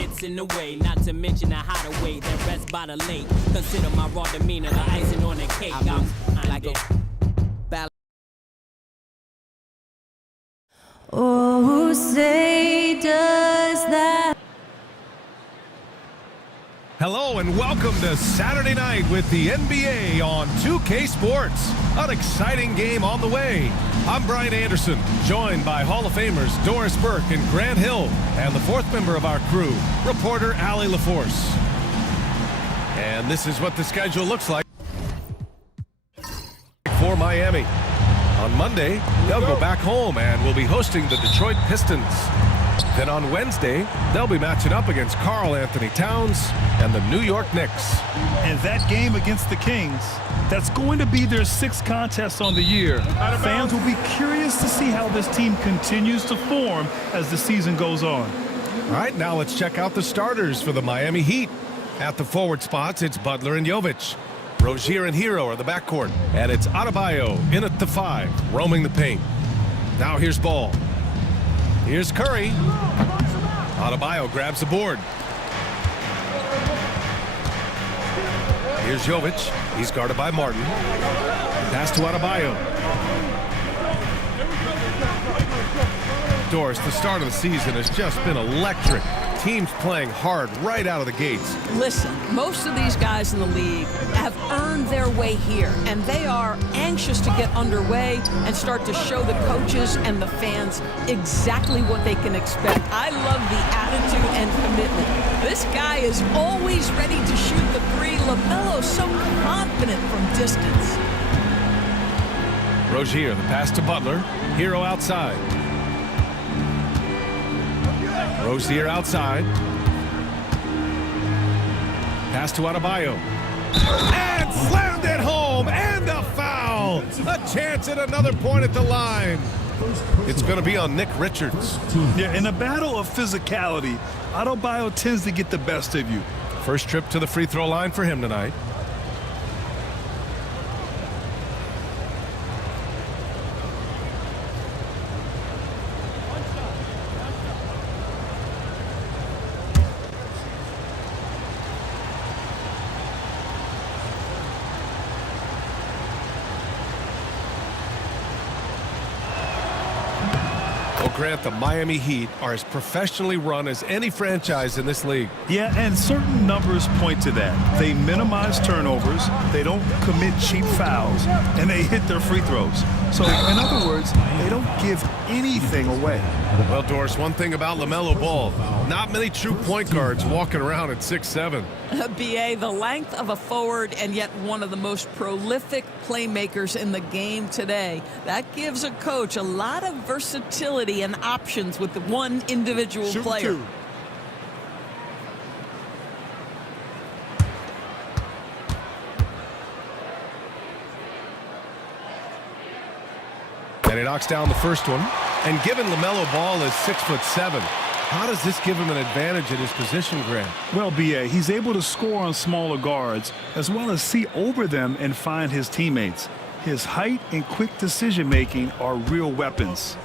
gets in the way. Not to mention the hideaway that rests by the lake. Consider my raw demeanor the icing on the cake. I'm like a Oh, say does that. Hello and welcome to Saturday night with the NBA on 2K Sports. An exciting game on the way. I'm Brian Anderson, joined by Hall of Famers Doris Burke and Grant Hill, and the fourth member of our crew, reporter Allie LaForce. And this is what the schedule looks like for Miami. On Monday, they'll go back home and will be hosting the Detroit Pistons. Then on Wednesday, they'll be matching up against Karl Anthony Towns and the New York Knicks. And that game against the Kings, that's going to be their sixth contest on the year. Fans will be curious to see how this team continues to form as the season goes on. All right, now let's check out the starters for the Miami Heat. At the forward spots, it's Butler and Jovic. Rozier and Hero are the backcourt, and it's Adebayo in at the 5, roaming the paint. Now here's Ball. Here's Curry. Adebayo grabs the board. Here's Jovic. He's guarded by Martin. Pass to Adebayo. Doris, the start of the season has just been electric. Teams playing hard right out of the gates. Listen, most of these guys in the league have earned their way here, and they are anxious to get underway and start to show the coaches and the fans exactly what they can expect. I love the attitude and commitment. This guy is always ready to shoot the three. LaMelo's so confident from distance. Rozier, the pass to Butler. Hero outside. Rozier outside. Pass to Adebayo. And slammed it home, and a foul. A chance at another point at the line. It's going to be on Nick Richards. Yeah, in a battle of physicality, Adebayo tends to get the best of you. First trip to the free throw line for him tonight. Grant, the Miami Heat are as professionally run as any franchise in this league. Yeah, and certain numbers point to that. They minimize turnovers, they don't commit cheap fouls, and they hit their free throws. So, in other words, they don't give anything away. Well, Doris, one thing about LaMelo Ball, not many true point guards walking around at 6'7". BA, the length of a forward and yet one of the most prolific playmakers in the game today. That gives a coach a lot of versatility and options with the one individual player. And he knocks down the first one. And given LaMelo Ball is 6'7", how does this give him an advantage at his position, Grant? Well, BA, he's able to score on smaller guards as well as see over them and find his teammates. His height and quick decision-making are real weapons.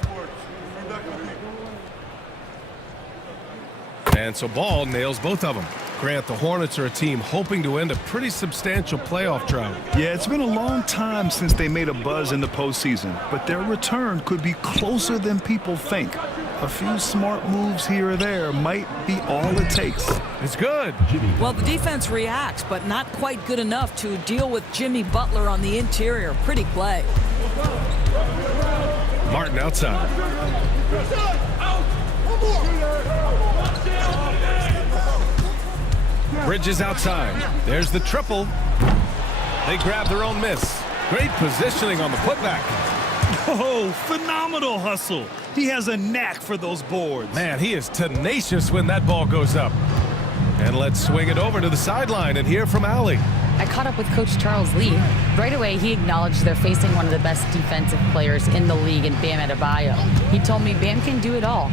And so Ball nails both of them. Grant, the Hornets are a team hoping to end a pretty substantial playoff drought. Yeah, it's been a long time since they made a buzz in the postseason, but their return could be closer than people think. A few smart moves here or there might be all it takes. It's good. Well, the defense reacts, but not quite good enough to deal with Jimmy Butler on the interior. Pretty play. Martin outside. Bridges outside. There's the triple. They grab their own miss. Great positioning on the putback. Oh, phenomenal hustle. He has a knack for those boards. Man, he is tenacious when that ball goes up. And let's swing it over to the sideline and hear from Allie. I caught up with Coach Charles Lee. Right away, he acknowledged they're facing one of the best defensive players in the league in Bam Adebayo. He told me Bam can do it all.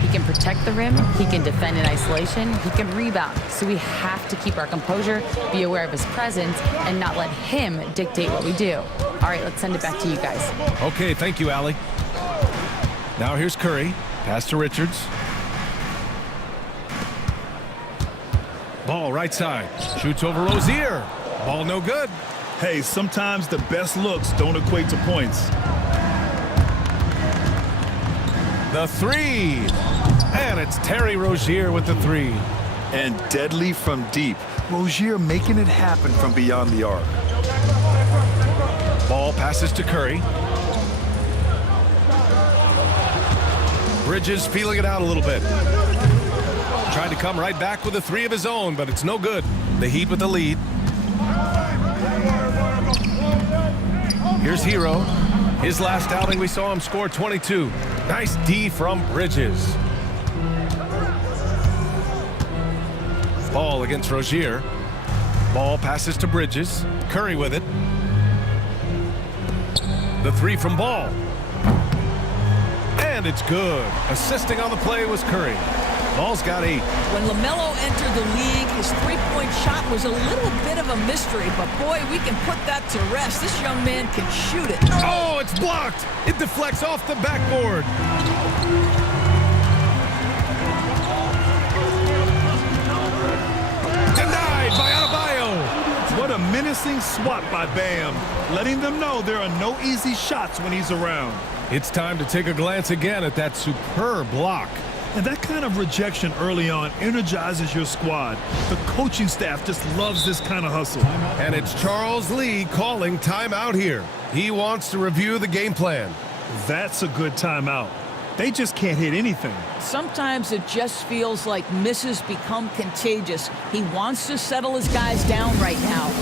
He can protect the rim, he can defend in isolation, he can rebound. So we have to keep our composure, be aware of his presence, and not let him dictate what we do. All right, let's send it back to you guys. Okay, thank you, Allie. Now here's Curry. Pass to Richards. Ball right side. Shoots over Rozier. Ball no good. Hey, sometimes the best looks don't equate to points. The three. And it's Terry Rozier with the three. And deadly from deep. Rozier making it happen from beyond the arc. Ball passes to Curry. Bridges feeling it out a little bit. Tried to come right back with a three of his own, but it's no good. The Heat with the lead. Here's Hero. His last outing, we saw him score 22. Nice D from Bridges. Ball against Rozier. Ball passes to Bridges. Curry with it. The three from Ball. And it's good. Assisting on the play was Curry. Ball's got 8. When LaMelo entered the league, his three-point shot was a little bit of a mystery, but boy, we can put that to rest. This young man can shoot it. Oh, it's blocked. It deflects off the backboard. Denied by Adebayo. What a menacing swat by Bam, letting them know there are no easy shots when he's around. It's time to take a glance again at that superb block. And that kind of rejection early on energizes your squad. The coaching staff just loves this kind of hustle. And it's Charles Lee calling timeout here. He wants to review the game plan. That's a good timeout. They just can't hit anything. Sometimes it just feels like misses become contagious. He wants to settle his guys down right now.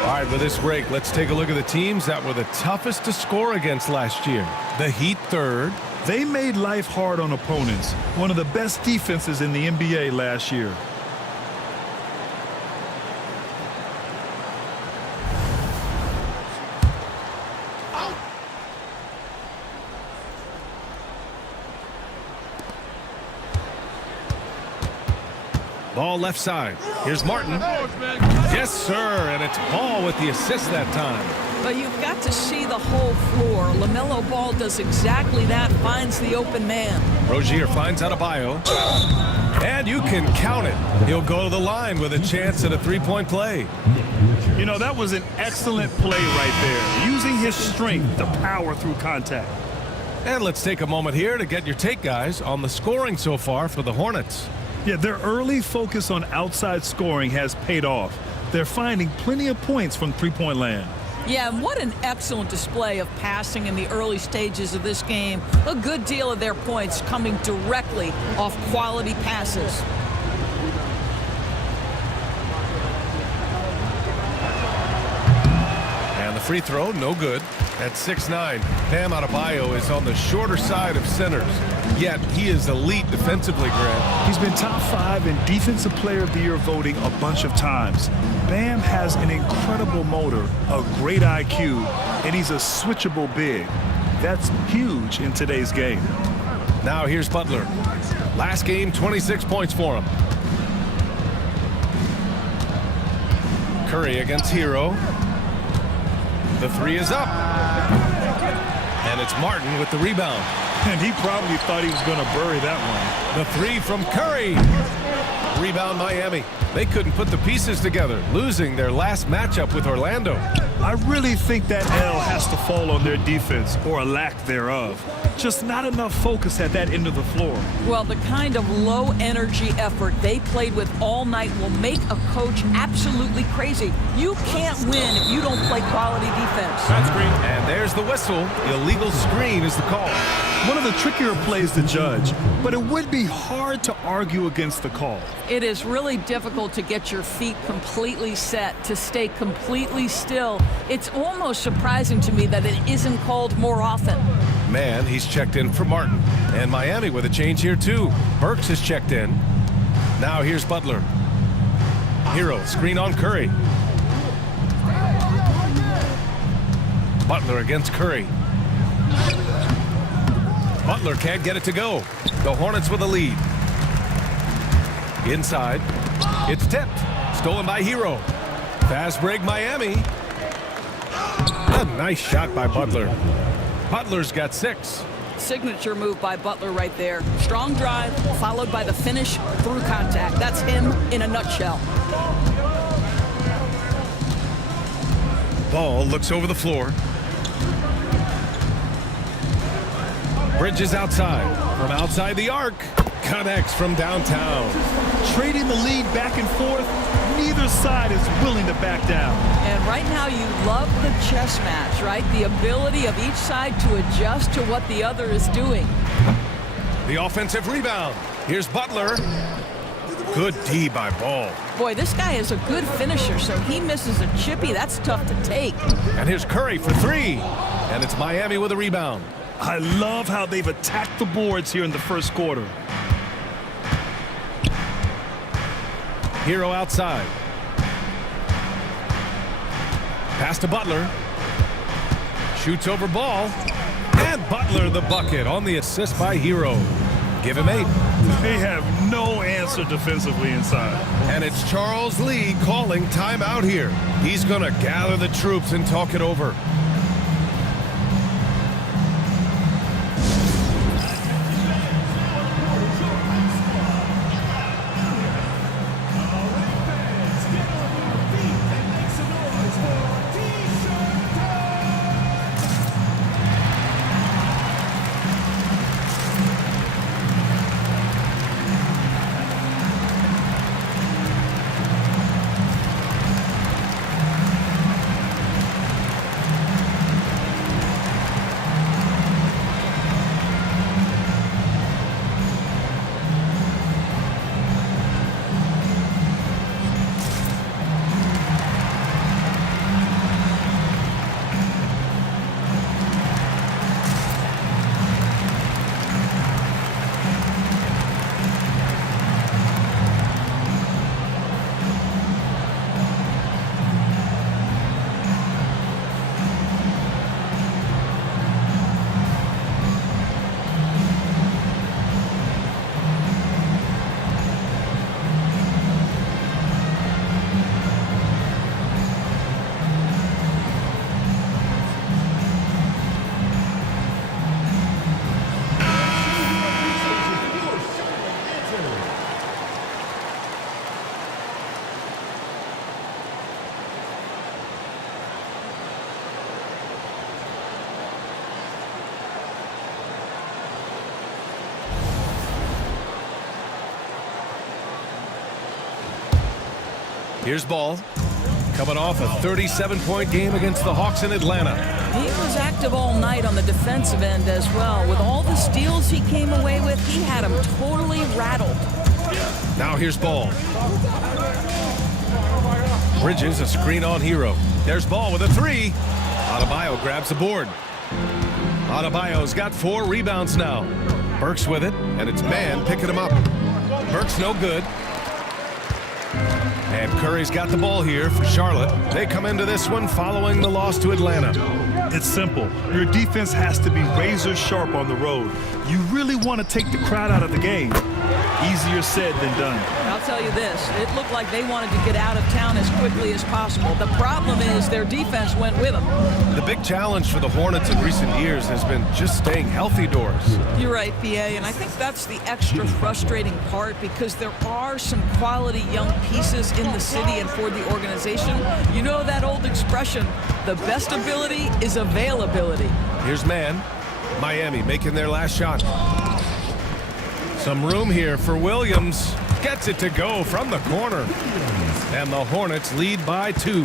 All right, with this break, let's take a look at the teams that were the toughest to score against last year. The Heat third. They made life hard on opponents. One of the best defenses in the NBA last year. Ball left side. Here's Martin. Yes, sir, and it's Ball with the assist that time. But you've got to see the whole floor. LaMelo Ball does exactly that, finds the open man. Rozier finds Adebayo. And you can count it. He'll go to the line with a chance at a three-point play. You know, that was an excellent play right there, using his strength to power through contact. And let's take a moment here to get your take, guys, on the scoring so far for the Hornets. Yeah, their early focus on outside scoring has paid off. They're finding plenty of points from three-point land. Yeah, and what an excellent display of passing in the early stages of this game. A good deal of their points coming directly off quality passes. And the free throw, no good. At 6'9", Bam Adebayo is on the shorter side of centers. Yet, he is elite defensively, Grant. He's been top 5 in Defensive Player of the Year voting a bunch of times. Bam has an incredible motor, a great IQ, and he's a switchable big. That's huge in today's game. Now here's Butler. Last game, 26 points for him. Curry against Hero. The three is up. And it's Martin with the rebound. And he probably thought he was going to bury that one. The three from Curry. Rebound Miami. They couldn't put the pieces together, losing their last matchup with Orlando. I really think that L has to fall on their defense, or a lack thereof. Just not enough focus at that end of the floor. Well, the kind of low-energy effort they played with all night will make a coach absolutely crazy. You can't win if you don't play quality defense. That's green. And there's the whistle. Illegal screen is the call. One of the trickier plays to judge, but it would be hard to argue against the call. It is really difficult to get your feet completely set, to stay completely still. It's almost surprising to me that it isn't called more often. Man, he's checked in for Martin. And Miami with a change here, too. Burks is checked in. Now here's Butler. Hero, screen on Curry. Butler against Curry. Butler can't get it to go. The Hornets with a lead. Inside. It's tipped. Stolen by Hero. Fast break Miami. A nice shot by Butler. Butler's got 6. Signature move by Butler right there. Strong drive, followed by the finish through contact. That's him in a nutshell. Ball looks over the floor. Bridges outside. From outside the arc. Connects from downtown. Trading the lead back and forth, neither side is willing to back down. And right now you love the chess match, right? The ability of each side to adjust to what the other is doing. The offensive rebound. Here's Butler. Good D by Ball. Boy, this guy is a good finisher, so he misses a chippy. That's tough to take. And here's Curry for 3. And it's Miami with a rebound. I love how they've attacked the boards here in the first quarter. Hero outside. Pass to Butler. Shoots over Ball. And Butler the bucket on the assist by Hero. Give him 8. They have no answer defensively inside. And it's Charles Lee calling timeout here. He's going to gather the troops and talk it over. Here's Ball, coming off a 37-point game against the Hawks in Atlanta. He was active all night on the defensive end as well. With all the steals he came away with, he had him totally rattled. Now here's Ball. Bridges, a screen on Hero. There's Ball with a 3. Adebayo grabs the board. Adebayo's got 4 rebounds now. Burks with it, and it's Man picking him up. Burks no good. And Curry's got the ball here for Charlotte. They come into this one following the loss to Atlanta. It's simple. Your defense has to be razor sharp on the road. You really want to take the crowd out of the game. Easier said than done. I'll tell you this, it looked like they wanted to get out of town as quickly as possible. The problem is their defense went with them. The big challenge for the Hornets in recent years has been just staying healthy, Doris. You're right, BA, and I think that's the extra frustrating part because there are some quality young pieces in the city and for the organization. You know that old expression, the best ability is availability. Here's man. Miami making their last shot. Some room here for Williams. Gets it to go from the corner. And the Hornets lead by 2.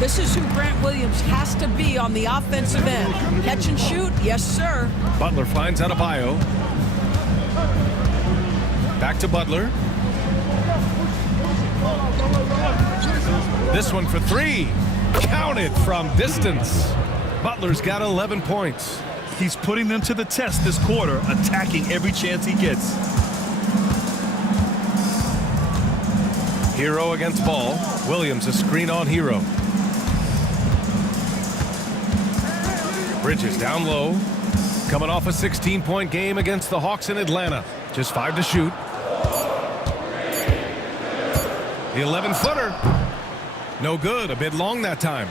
This is who Grant Williams has to be on the offensive end. Catch and shoot, yes, sir. Butler finds Adebayo. Back to Butler. This one for 3. Counted from distance. Butler's got 11 points. He's putting them to the test this quarter, attacking every chance he gets. Hero against Ball. Williams a screen on Hero. Bridges down low. Coming off a 16-point game against the Hawks in Atlanta. Just 5 to shoot. The 11-footer. No good. A bit long that time.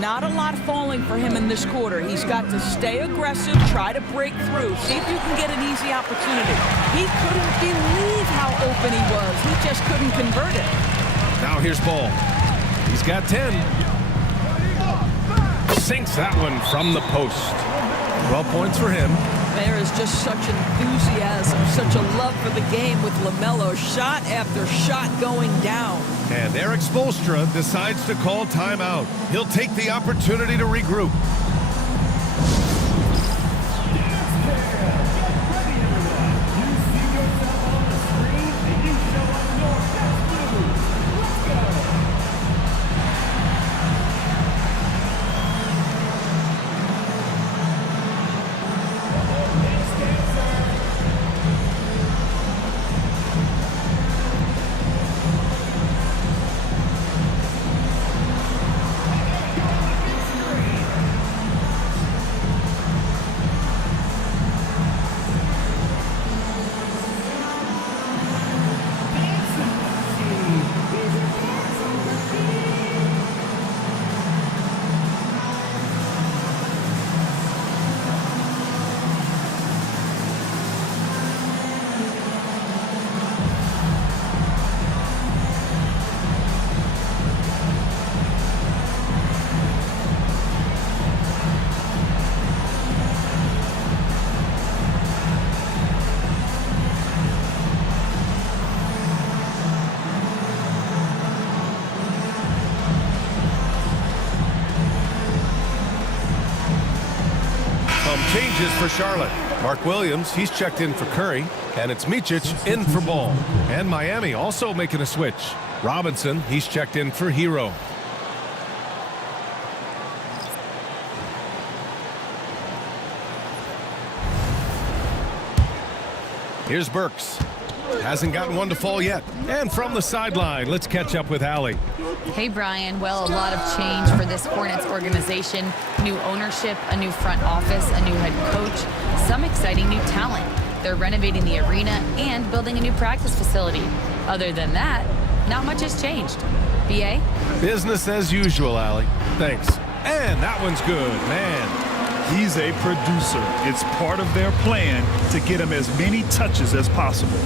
Not a lot falling for him in this quarter. He's got to stay aggressive, try to break through, see if you can get an easy opportunity. He couldn't believe how open he was. He just couldn't convert it. Now here's Ball. He's got 10. Sinks that one from the post. 12 points for him. There is just such enthusiasm, such a love for the game with LaMelo. Shot after shot going down. And Eric Spoelstra decides to call timeout. He'll take the opportunity to regroup. Changes for Charlotte. Mark Williams, he's checked in for Curry, and it's Micic in for Ball. And Miami also making a switch. Robinson, he's checked in for Hero. Here's Burks. Hasn't gotten one to fall yet. And from the sideline, let's catch up with Allie. Hey, Brian. Well, a lot of change for this Hornets organization. New ownership, a new front office, a new head coach, some exciting new talent. They're renovating the arena and building a new practice facility. Other than that, not much has changed. BA? Business as usual, Allie. Thanks. And that one's good, man. He's a producer. It's part of their plan to get him as many touches as possible.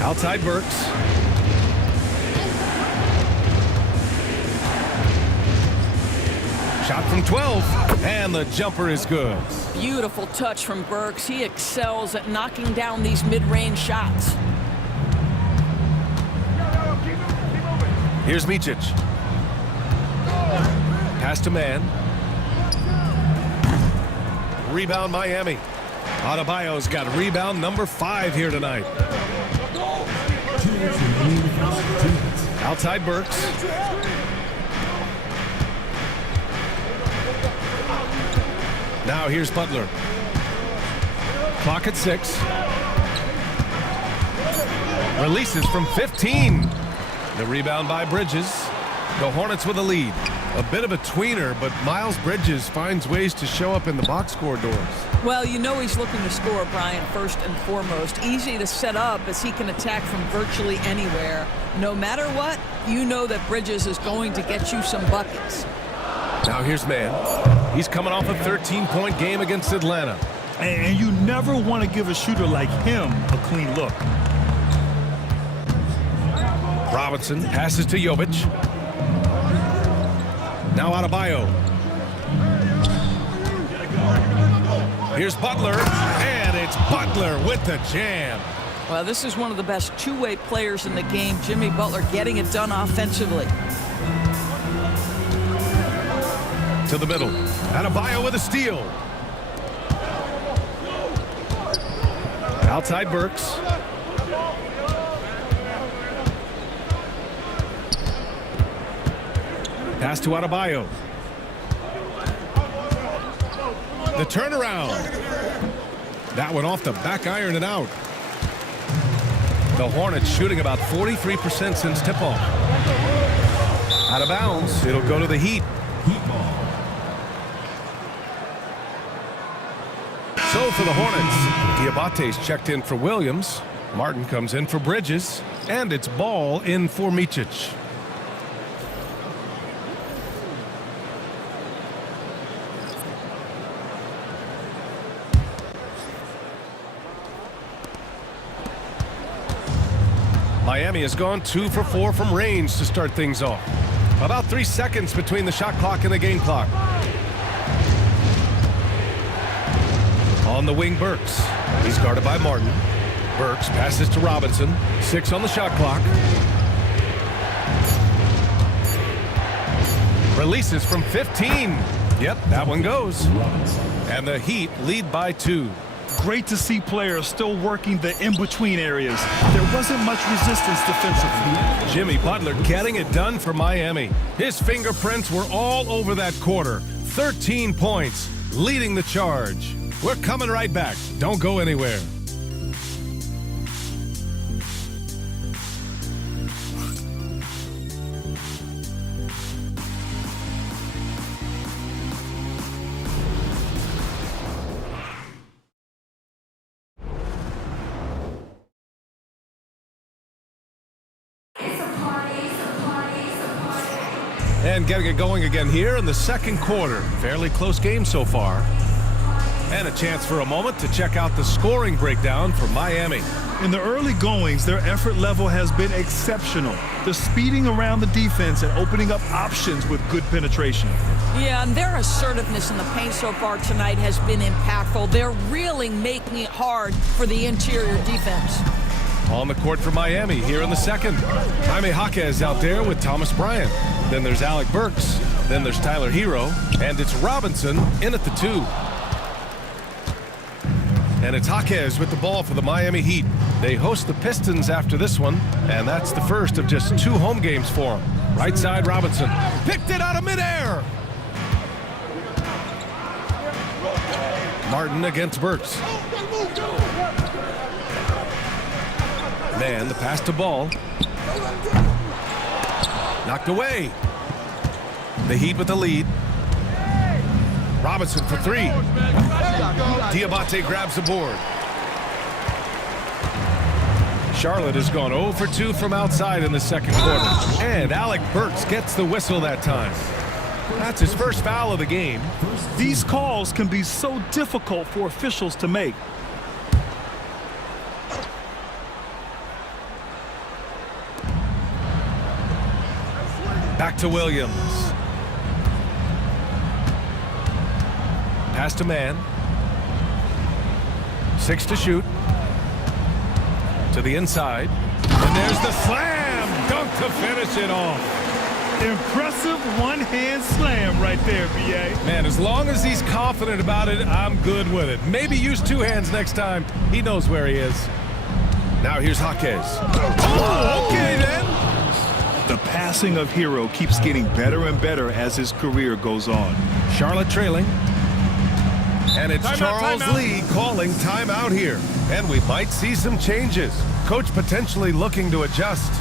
Outside Burks. Shot from 12, and the jumper is good. Beautiful touch from Burks. He excels at knocking down these mid-range shots. Here's Micic. Pass to man. Rebound Miami. Adebayo's got rebound number 5 here tonight. Outside Burks. Now here's Butler. Clock at 6. Releases from 15. The rebound by Bridges. The Hornets with a lead. A bit of a tweener, but Miles Bridges finds ways to show up in the box score doors. Well, you know he's looking to score, Brian, first and foremost. Easy to set up as he can attack from virtually anywhere. No matter what, you know that Bridges is going to get you some buckets. Now here's Man. He's coming off a 13-point game against Atlanta. And you never want to give a shooter like him a clean look. Robinson passes to Jovic. Now Adebayo. Here's Butler, and it's Butler with the jam. Well, this is one of the best two-way players in the game. Jimmy Butler getting it done offensively. To the middle. Adebayo with a steal. Outside Burks. Pass to Adebayo. The turnaround. That one off the back iron and out. The Hornets shooting about 43% since tip-off. Out of bounds. It'll go to the Heat. So for the Hornets, Diabate's checked in for Williams. Martin comes in for Bridges. And it's Ball in for Micic. Miami has gone 2 for 4 from range to start things off. About 3 seconds between the shot clock and the game clock. On the wing, Burks. He's guarded by Martin. Burks passes to Robinson. 6 on the shot clock. Releases from 15. Yep, that one goes. And the Heat lead by 2. Great to see players still working the in-between areas. There wasn't much resistance defensively. Jimmy Butler getting it done for Miami. His fingerprints were all over that quarter. 13 points, leading the charge. We're coming right back. Don't go anywhere. And getting it going again here in the second quarter. Fairly close game so far. And a chance for a moment to check out the scoring breakdown for Miami. In the early goings, their effort level has been exceptional. The speeding around the defense and opening up options with good penetration. Yeah, and their assertiveness in the paint so far tonight has been impactful. They're really making it hard for the interior defense. On the court for Miami here in the second. Jaime Jaquez out there with Thomas Bryant. Then there's Alec Burks. Then there's Tyler Hero. And it's Robinson in at the 2. And it's Jaquez with the ball for the Miami Heat. They host the Pistons after this one. And that's the first of just 2 home games for them. Right side Robinson. Picked it out of midair. Martin against Burks. Man, the pass to Ball. Knocked away. The Heat with the lead. Robinson for 3. Diabate grabs the board. Charlotte has gone 0 for 2 from outside in the second quarter. And Alec Burks gets the whistle that time. That's his first foul of the game. These calls can be so difficult for officials to make. Back to Williams. Pass to Man. 6 to shoot. To the inside. And there's the slam. Dunk to finish it off. Impressive one-hand slam right there, B.A. Man, as long as he's confident about it, I'm good with it. Maybe use 2 hands next time. He knows where he is. Now here's Jaquez. Oh, okay then. The passing of Hero keeps getting better and better as his career goes on. Charlotte trailing. And it's Charles timeout. Lee calling timeout here. And we might see some changes. Coach potentially looking to adjust.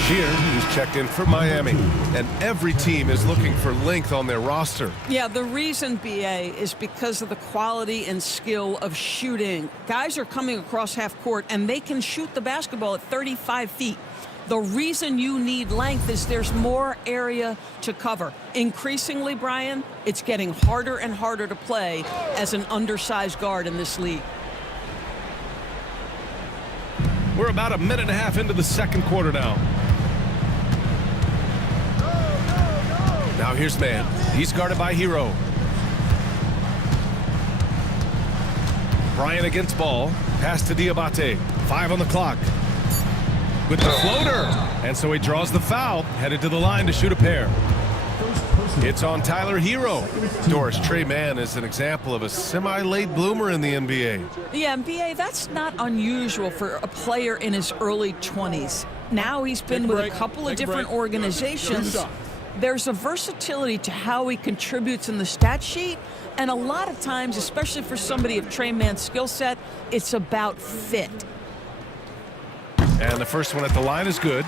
Rozier, who's checked in for Miami. And every team is looking for length on their roster. Yeah, the reason, BA, is because of the quality and skill of shooting. Guys are coming across half court, and they can shoot the basketball at 35 feet. The reason you need length is there's more area to cover. Increasingly, Brian, it's getting harder and harder to play as an undersized guard in this league. We're about a minute and a half into the second quarter now. Now here's man. He's guarded by Hero. Bryant against ball. Pass to Diabate. 5 on the clock. With the floater. And so he draws the foul. Headed to the line to shoot a pair. It's on Tyler Hero. Doris, Trey Mann is an example of a semi-late bloomer in the NBA. Yeah, and BA, that's not unusual for a player in his early 20s. Now he's been with a couple of different organizations. There's a versatility to how he contributes in the stat sheet, and a lot of times, especially for somebody of Trey Mann's skill set, it's about fit. And the first one at the line is good.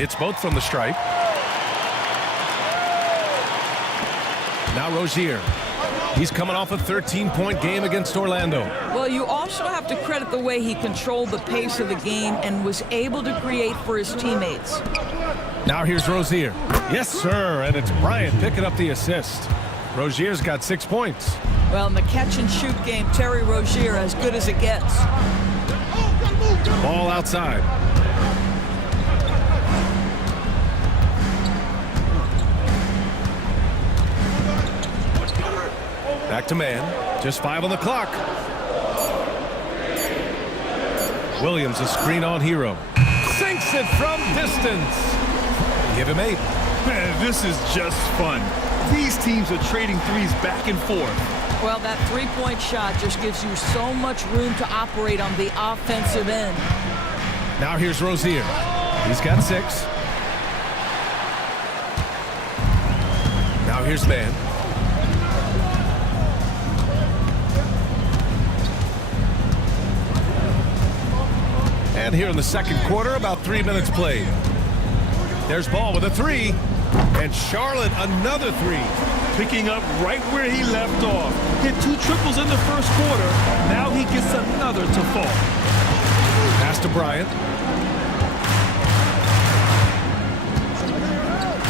It's both from the stripe. Now Rozier. He's coming off a 13-point game against Orlando. Well, you also have to credit the way he controlled the pace of the game and was able to create for his teammates. Now here's Rozier. Yes, sir, and it's Bryant picking up the assist. Rozier's got 6 points. Well, in the catch-and-shoot game, Terry Rozier as good as it gets. Ball outside. Back to man. Just 5 on the clock. Williams, a screen on Hero. Sinks it from distance. Give him 8. Man, this is just fun. These teams are trading threes back and forth. Well, that three-point shot just gives you so much room to operate on the offensive end. Now here's Rozier. He's got 6. Now here's man. And here in the second quarter, about 3 minutes played. There's Ball with a 3. And Charlotte another 3. Picking up right where he left off. Hit 2 triples in the first quarter. Now he gets another to fall. Pass to Bryant.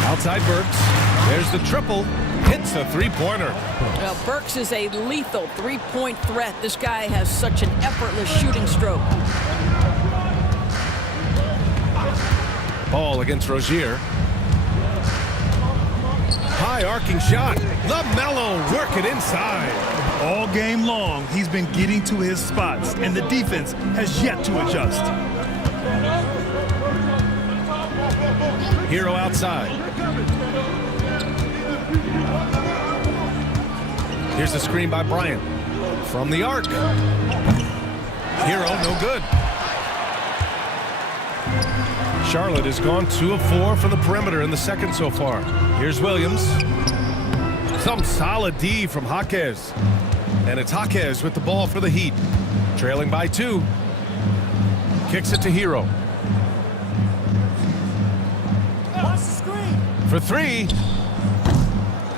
Outside Burks. There's the triple. Hits a 3-pointer. Well, Burks is a lethal 3-point threat. This guy has such an effortless shooting stroke. Ball against Rozier. High arcing shot. LaMelo work it inside. All game long, he's been getting to his spots, and the defense has yet to adjust. Hero outside. Here's the screen by Bryant. From the arc. Hero, no good. Charlotte has gone 2 of 4 from the perimeter in the second so far. Here's Williams. Some solid D from Jaquez. And it's Jaquez with the ball for the Heat. Trailing by 2. Kicks it to Hero. For 3.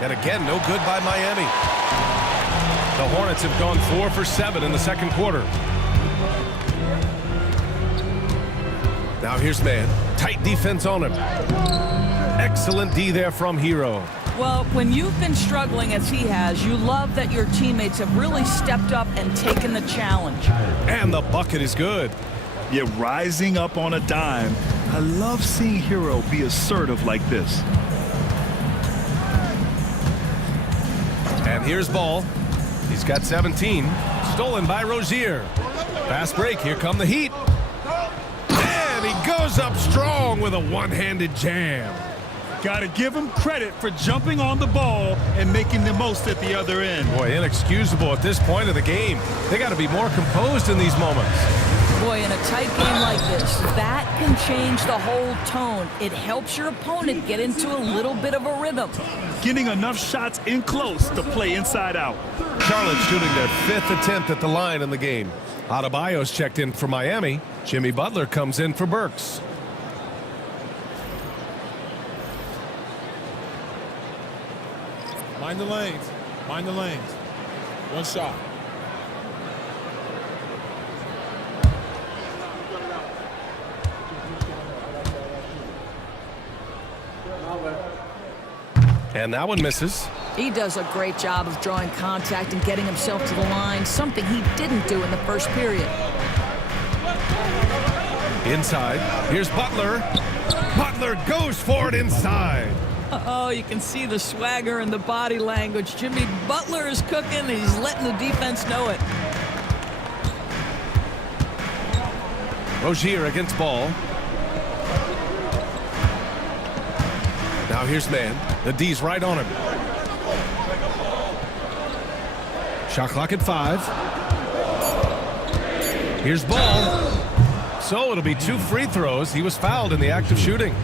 And again, no good by Miami. The Hornets have gone 4 for 7 in the second quarter. Now here's man. Tight defense on him. Excellent D there from Hero. Well, when you've been struggling as he has, you love that your teammates have really stepped up and taken the challenge. And the bucket is good. Yeah, rising up on a dime. I love seeing Hero be assertive like this. And here's Ball. He's got 17. Stolen by Rozier. Fast break. Here come the Heat. And he goes up strong with a one-handed jam. Got to give him credit for jumping on the ball and making the most at the other end. Boy, inexcusable at this point of the game. They got to be more composed in these moments. Boy, in a tight game like this, that can change the whole tone. It helps your opponent get into a little bit of a rhythm. Getting enough shots in close to play inside out. Charlotte shooting their 5th attempt at the line in the game. Adebayo's checked in for Miami. Jimmy Butler comes in for Burks. Mind the lanes. Mind the lanes. One shot. And that one misses. He does a great job of drawing contact and getting himself to the line, something he didn't do in the first period. Inside. Here's Butler. Butler goes for it inside. Oh, you can see the swagger and the body language. Jimmy Butler is cooking. He's letting the defense know it. Rozier against Ball. Now here's Man. The D's right on him. Shot clock at 5. Here's Ball. So it'll be 2 free throws. He was fouled in the act of shooting.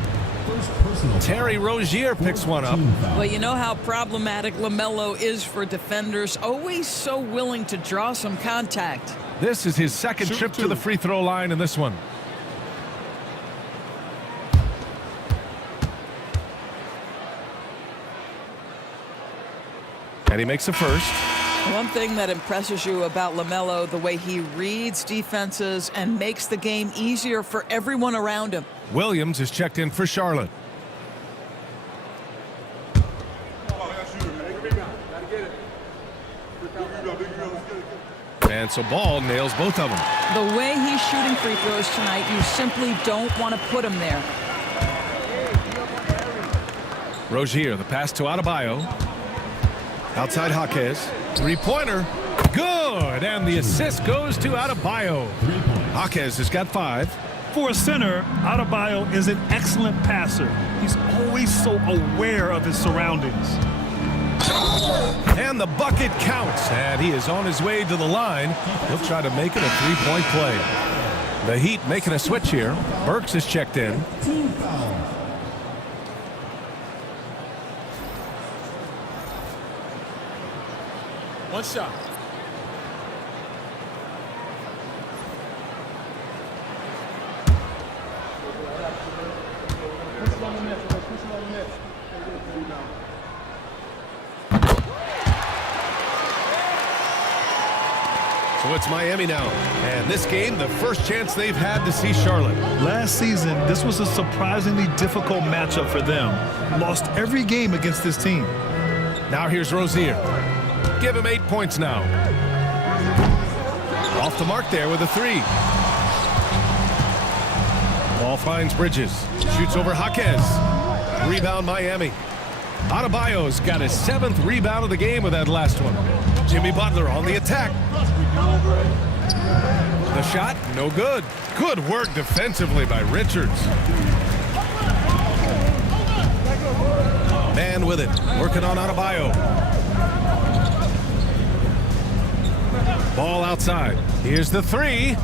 Terry Rozier picks one up. Well, you know how problematic LaMelo is for defenders. Always so willing to draw some contact. This is his second trip to the free throw line in this one. And he makes a first. One thing that impresses you about LaMelo, the way he reads defenses and makes the game easier for everyone around him. Williams is checked in for Charlotte. And so Ball nails both of them. The way he's shooting free throws tonight, you simply don't want to put him there. Rozier, the pass to Adebayo. Outside Jaquez. Three-pointer. Good. And the assist goes to Adebayo. Jaquez has got 5. For a center, Adebayo is an excellent passer. He's always so aware of his surroundings. And the bucket counts. And he is on his way to the line. He'll try to make it a 3-point play. The Heat making a switch here. Burks is checked in. One shot. So it's Miami now. And this game, the first chance they've had to see Charlotte. Last season, this was a surprisingly difficult matchup for them. Lost every game against this team. Now here's Rozier. Give him 8 points now. Off the mark there with a 3. Ball finds Bridges. Shoots over Jaquez. Rebound Miami. Adebayo's got his 7th rebound of the game with that last one. Jimmy Butler on the attack. The shot, no good. Good work defensively by Richards. Man with it. Working on Adebayo. Ball outside. Here's the 3.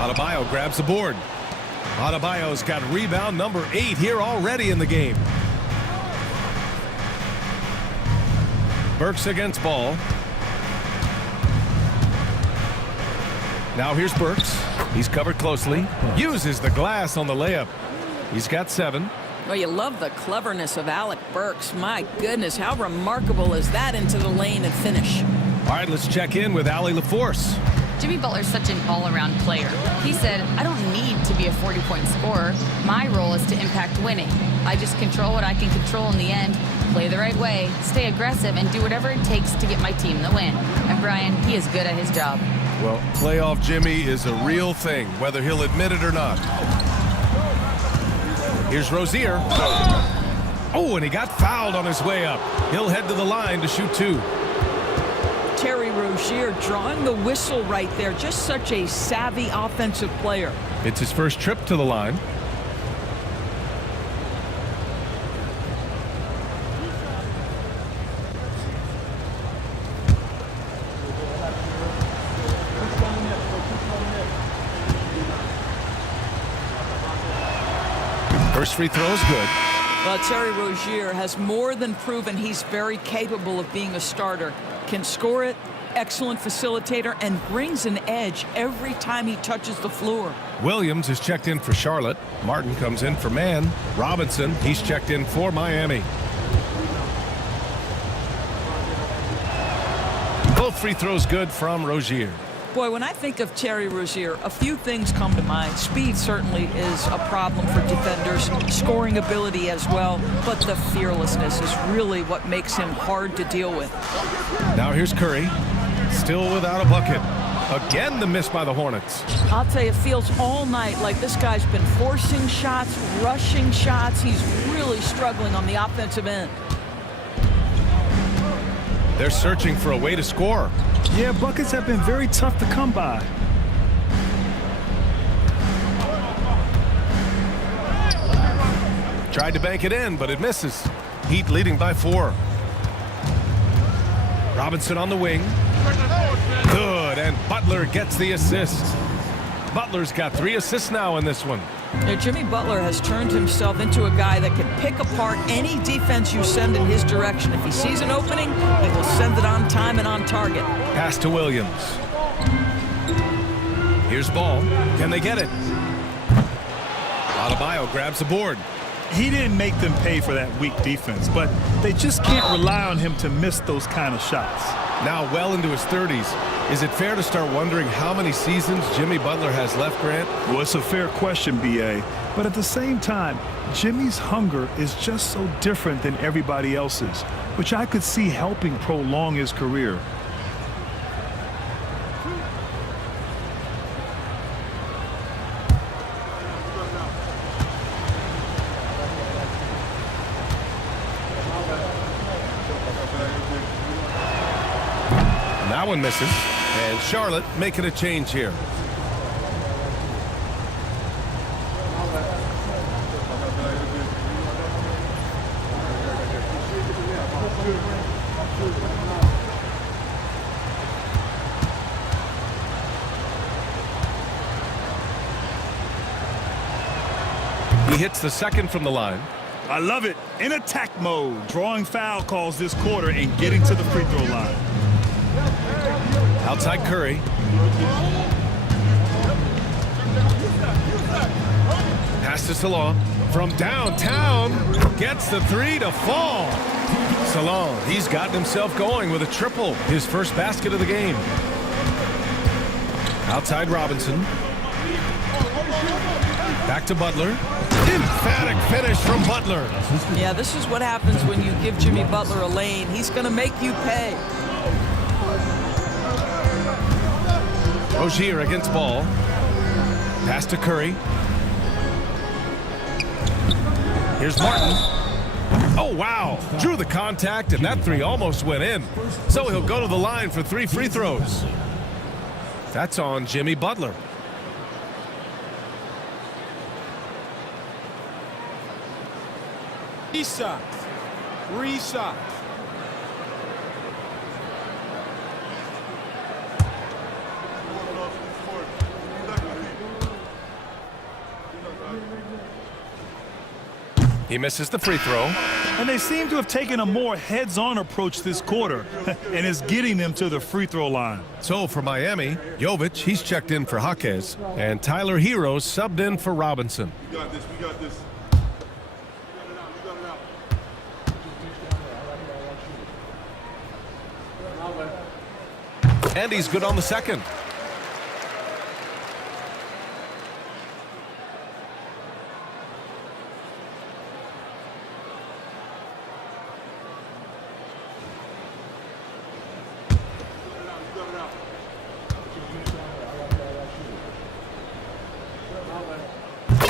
Adebayo grabs the board. Adebayo's got rebound number 8 here already in the game. Burks against Ball. Now here's Burks. He's covered closely. Uses the glass on the layup. He's got 7. Well, you love the cleverness of Alec Burks. My goodness, how remarkable is that into the lane and finish? All right, let's check in with Allie LaForce. Jimmy Butler's such an all-around player. He said, I don't need to be a 40-point scorer. My role is to impact winning. I just control what I can control in the end, play the right way, stay aggressive, and do whatever it takes to get my team the win. And Brian, he is good at his job. Well, playoff Jimmy is a real thing, whether he'll admit it or not. Here's Rozier. Oh, and he got fouled on his way up. He'll head to the line to shoot 2. Terry Rozier drawing the whistle right there. Just such a savvy offensive player. It's his first trip to the line. First free throw is good. Well, Terry Rozier has more than proven he's very capable of being a starter. Can score it, excellent facilitator, and brings an edge every time he touches the floor. Williams is checked in for Charlotte. Martin comes in for Man. Robinson, he's checked in for Miami. Both free throws good from Rozier. Boy, when I think of Terry Rozier, a few things come to mind. Speed certainly is a problem for defenders, scoring ability as well, but the fearlessness is really what makes him hard to deal with. Now here's Curry, still without a bucket. Again, the miss by the Hornets. I'll tell you, it feels all night like this guy's been forcing shots, rushing shots. He's really struggling on the offensive end. They're searching for a way to score. Yeah, buckets have been very tough to come by. Tried to bank it in, but it misses. Heat leading by 4. Robinson on the wing. Good, and Butler gets the assist. Butler's got 3 assists now in this one. Now, Jimmy Butler has turned himself into a guy that can pick apart any defense you send in his direction. If he sees an opening, he will send it on time and on target. Pass to Williams. Here's Ball. Can they get it? Adebayo grabs the board. He didn't make them pay for that weak defense, but they just can't rely on him to miss those kind of shots. Now well into his 30s. Is it fair to start wondering how many seasons Jimmy Butler has left, Grant? Well, it's a fair question, B.A. But at the same time, Jimmy's hunger is just so different than everybody else's, which I could see helping prolong his career. That one misses. And Charlotte making a change here. He hits the second from the line. I love it. In attack mode, drawing foul calls this quarter and getting to the free throw line. Outside Curry. Pass to Salon. From downtown. Gets the 3 to fall. Salon, he's gotten himself going with a triple. His first basket of the game. Outside Robinson. Back to Butler. Emphatic finish from Butler. Yeah, this is what happens when you give Jimmy Butler a lane. He's going to make you pay. Rozier against Ball. Pass to Curry. Here's Martin. Oh, wow. Drew the contact, and that 3 almost went in. So he'll go to the line for 3 free throws. That's on Jimmy Butler. Reset. He misses the free throw. And they seem to have taken a more heads-on approach this quarter, and it's getting them to the free throw line. So for Miami, Jovic, he's checked in for Jaquez, and Tyler Hero subbed in for Robinson. We got this. And he's good on the second.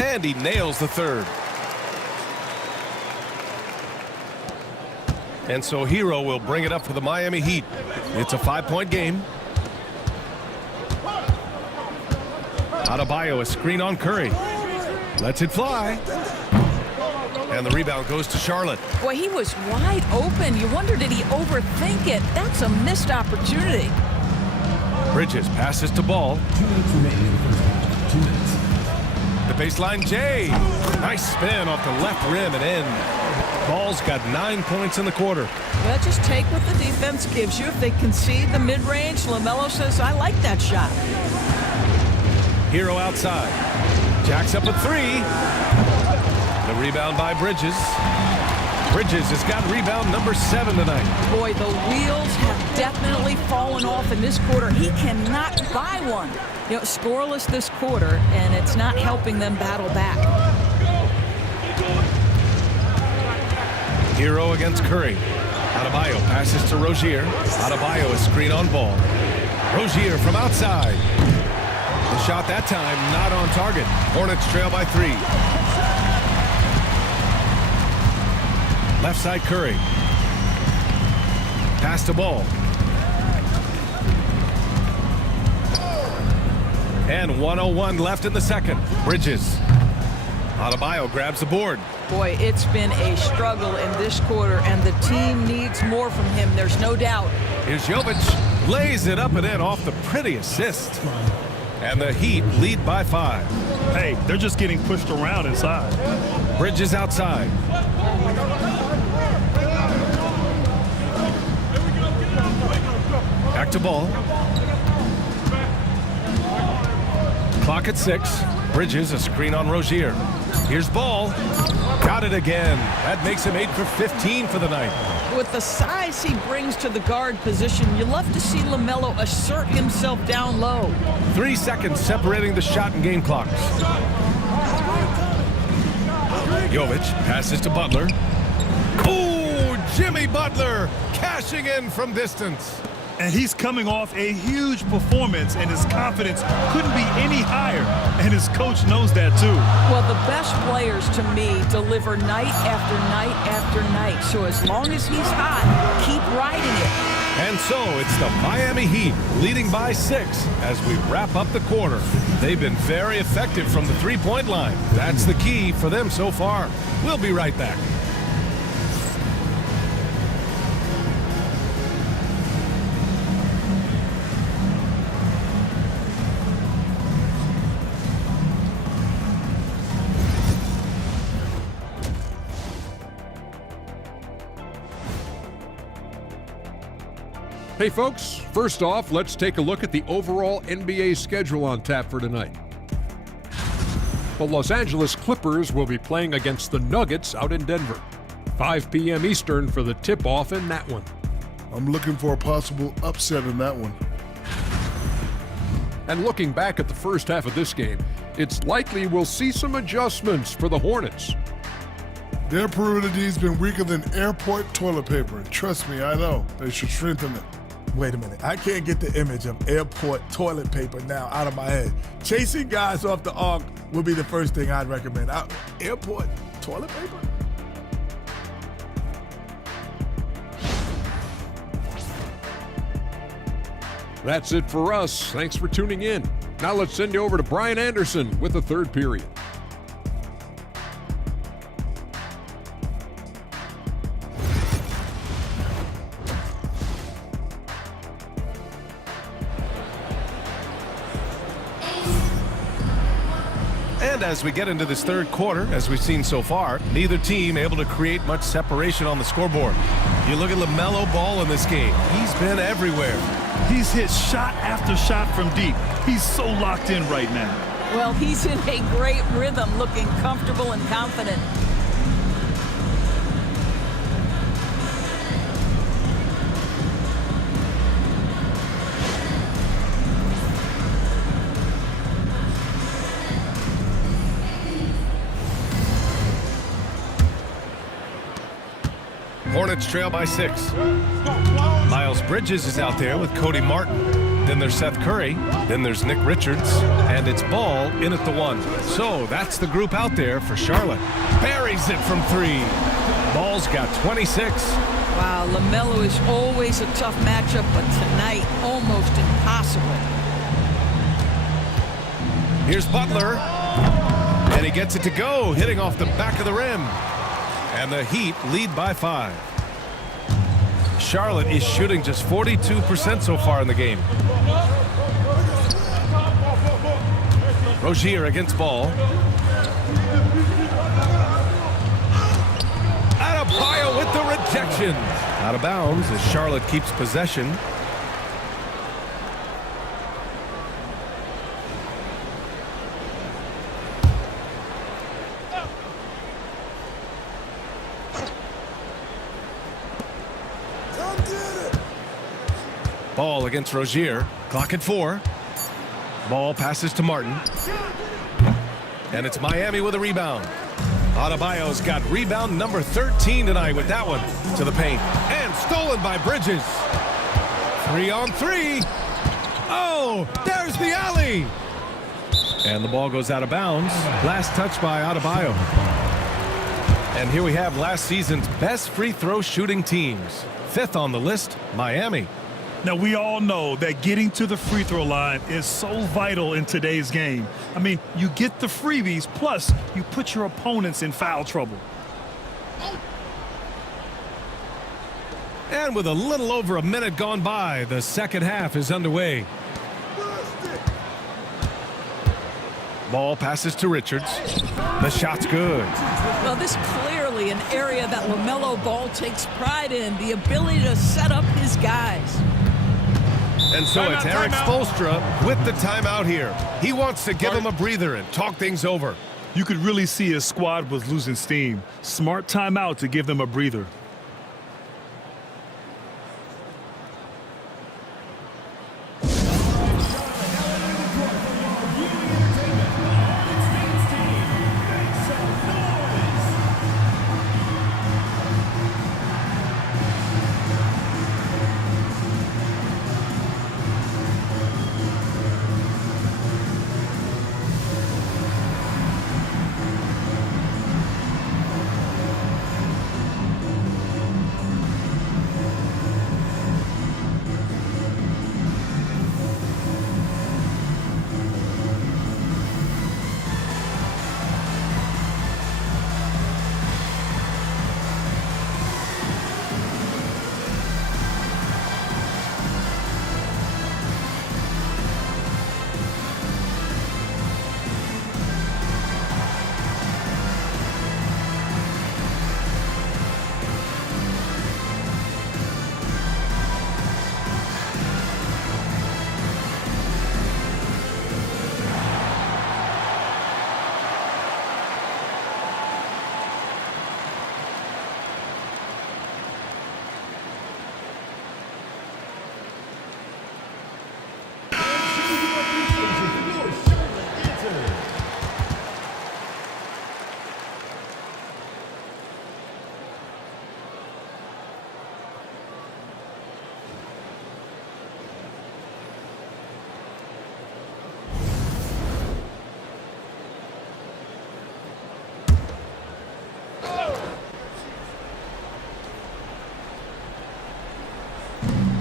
And he nails the third. And so Hero will bring it up for the Miami Heat. It's a 5-point game. Adebayo, a screen on Curry. Lets it fly. And the rebound goes to Charlotte. Boy, he was wide open. You wonder, did he overthink it? That's a missed opportunity. Bridges passes to Ball. 2 minutes remaining in the first half. 2 minutes. The Baseline J. Nice spin off the left rim and in. Ball's got 9 points in the quarter. Well, just take what the defense gives you. If they concede the mid-range, LaMelo says, I like that shot. Hero outside. Jacks up a three. The rebound by Bridges. Bridges has got rebound number 7 tonight. Boy, the wheels have definitely fallen off in this quarter. He cannot buy one. You know, scoreless this quarter, and it's not helping them battle back. Hero against Curry. Adebayo passes to Rozier. Adebayo a screen on Ball. Rozier from outside. The shot that time not on target. Hornets trail by 3. Left side Curry. Pass to Ball. And 1:01 left in the second. Bridges. Adebayo grabs the board. Boy, it's been a struggle in this quarter, and the team needs more from him. There's no doubt. Here's Jovic. Lays it up and in off the pretty assist. And the Heat lead by 5. Hey, they're just getting pushed around inside. Bridges outside. Back to Ball. Clock at 6. Bridges a screen on Rozier. Here's Ball. Got it again. That makes him 8 for 15 for the night. With the size he brings to the guard position, you love to see LaMelo assert himself down low. 3 seconds separating the shot and game clocks. Jovic passes to Butler. Oh, Jimmy Butler cashing in from distance. And he's coming off a huge performance, and his confidence couldn't be any higher. And his coach knows that, too. Well, the best players, to me, deliver night after night after night. So as long as he's hot, keep riding it. And so it's the Miami Heat leading by 6 as we wrap up the quarter. They've been very effective from the three-point line. That's the key for them so far. We'll be right back. Hey folks, first off, let's take a look at the overall NBA schedule on tap for tonight. The Los Angeles Clippers will be playing against the Nuggets out in Denver. 5 p.m. Eastern for the tip-off in that one. I'm looking for a possible upset in that one. And looking back at the first half of this game, it's likely we'll see some adjustments for the Hornets. Their perimeter D's been weaker than airport toilet paper. Trust me, I know. They should strengthen it. Wait a minute. I can't get the image of airport toilet paper now out of my head. Chasing guys off the arc would be the first thing I'd recommend. Airport toilet paper? That's it for us. Thanks for tuning in. Now let's send you over to Brian Anderson with the third period. And as we get into this third quarter, as we've seen so far, neither team able to create much separation on the scoreboard. You look at LaMelo Ball in this game. He's been everywhere. He's hit shot after shot from deep. He's so locked in right now. Well, he's in a great rhythm, looking comfortable and confident. Hornets trail by 6. Miles Bridges is out there with Cody Martin. Then there's Seth Curry. Then there's Nick Richards. And it's Ball in at the 1. So that's the group out there for Charlotte. Buries it from 3. Ball's got 26. Wow, LaMelo is always a tough matchup, but tonight, almost impossible. Here's Butler. And he gets it to go, hitting off the back of the rim. And the Heat lead by 5. Charlotte is shooting just 42% so far in the game. Rozier against Ball. rejection. Out of bounds as Charlotte keeps possession. Ball against Rozier. Clock at 4. Ball passes to Martin. And it's Miami with a rebound. Adebayo's got rebound number 13 tonight with that one to the paint. And stolen by Bridges. 3-on-3. Oh, there's the alley. And the ball goes out of bounds. Last touch by Adebayo. And here we have last season's best free throw shooting teams. 5th on the list, Miami. Now, we all know that getting to the free throw line is so vital in today's game. I mean, you get the freebies, plus you put your opponents in foul trouble. And with a little over a minute gone by, the second half is underway. Ball passes to Richards. The shot's good. Well, this clearly an area that LaMelo Ball takes pride in, the ability to set up his guys. And so it's Eric Spoelstra with the timeout here. He wants to give him a breather and talk things over. You could really see his squad was losing steam. Smart timeout to give them a breather.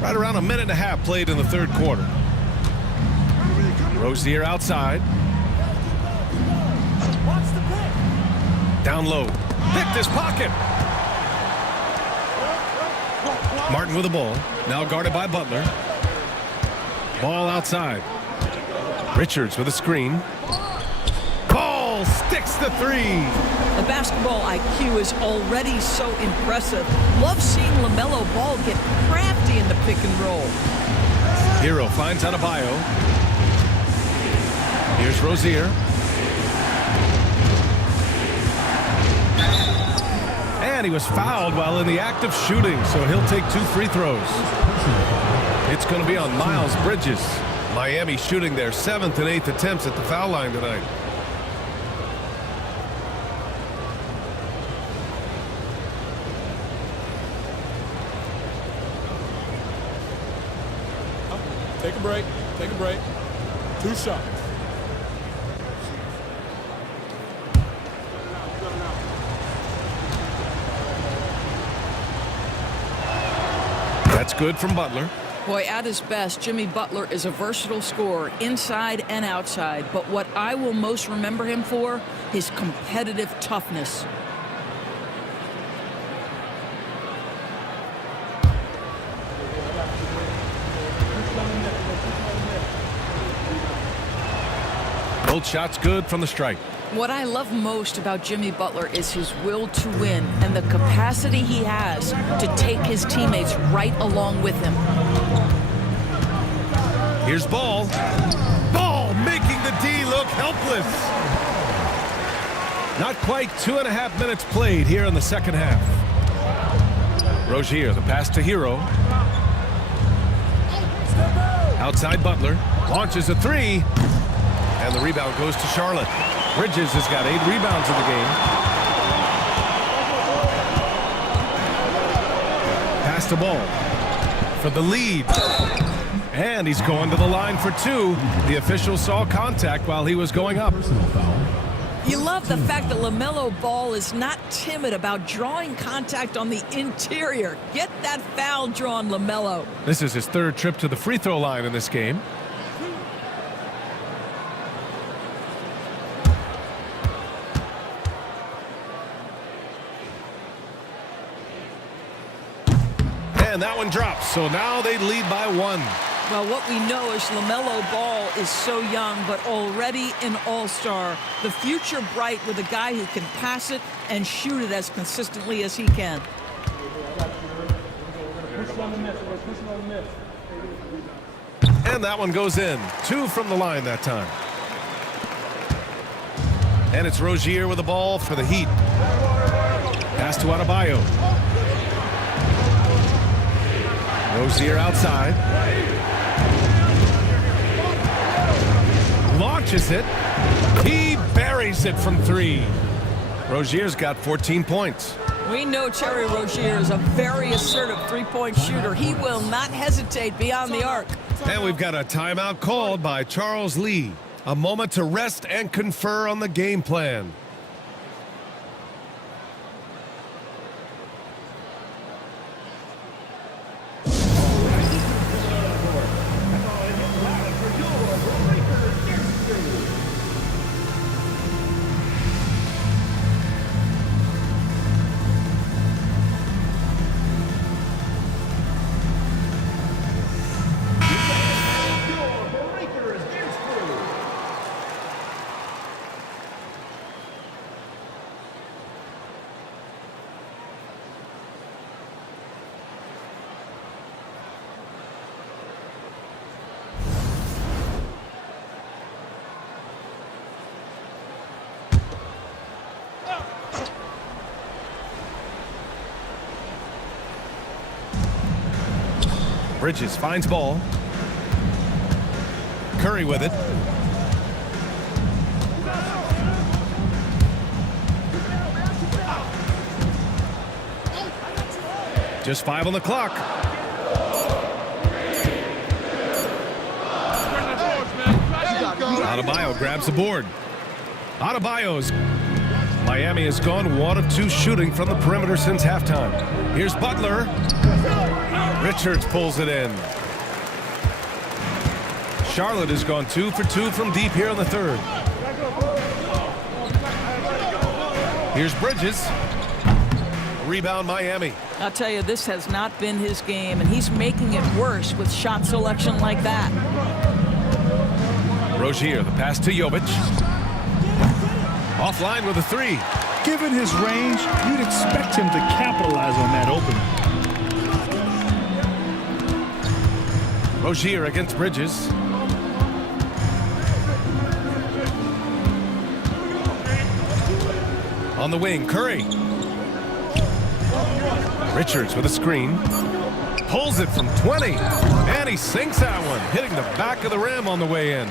Right around a minute and a half played in the third quarter. Rozier outside. Down low. Picked his pocket. Martin with the ball. Now guarded by Butler. Ball outside. Richards with a screen. Ball sticks the 3. The basketball IQ is already so impressive. Love seeing LaMelo Ball get crafty in the pick and roll. Hero finds Adebayo. Here's Rozier. And he was fouled while in the act of shooting, so he'll take 2 free throws. It's going to be on Miles Bridges. Miami shooting their 7th and 8th attempts at the foul line tonight. Take a break. Take a break. 2 shots. That's good from Butler. Boy, at his best, Jimmy Butler is a versatile scorer inside and outside. But what I will most remember him for, his competitive toughness. Both shots good from the stripe. What I love most about Jimmy Butler is his will to win and the capacity he has to take his teammates right along with him. Here's Ball. Ball making the D look helpless. Not quite 2.5 minutes played here in the second half. Rozier, the pass to Hero. Outside Butler. Launches a three. And the rebound goes to Charlotte. Bridges has got 8 rebounds in the game. Pass to Ball for the lead. And he's going to the line for 2. The official saw contact while he was going up. You love the fact that LaMelo Ball is not timid about drawing contact on the interior. Get that foul drawn, LaMelo. This is his 3rd trip to the free throw line in this game. And that one drops, so now they lead by 1. Well, what we know is LaMelo Ball is so young, but already an all-star. The future bright with a guy who can pass it and shoot it as consistently as he can. And that one goes in. 2 from the line that time. And it's Rozier with the ball for the Heat. Pass to Adebayo. Rozier outside. Launches it. He buries it from 3. Rozier's got 14 points. We know Terry Rozier is a very assertive three-point shooter. He will not hesitate beyond the arc. And we've got a timeout called by Charles Lee. A moment to rest and confer on the game plan. Bridges finds Ball. Curry with it. Just 5 on the clock. Adebayo grabs the board. Adebayo's. Miami has gone 1 of 2 shooting from the perimeter since halftime. Here's Butler. Richards pulls it in. Charlotte has gone 2 for 2 from deep here in the 3rd. Here's Bridges. Rebound Miami. I'll tell you, this has not been his game, and he's making it worse with shot selection like that. Rozier, the pass to Jovic. Offline with a 3. Given his range, you'd expect him to capitalize on that opening. Rozier against Bridges. On the wing, Curry. Richards with a screen. Pulls it from 20. And he sinks that one, hitting the back of the rim on the way in.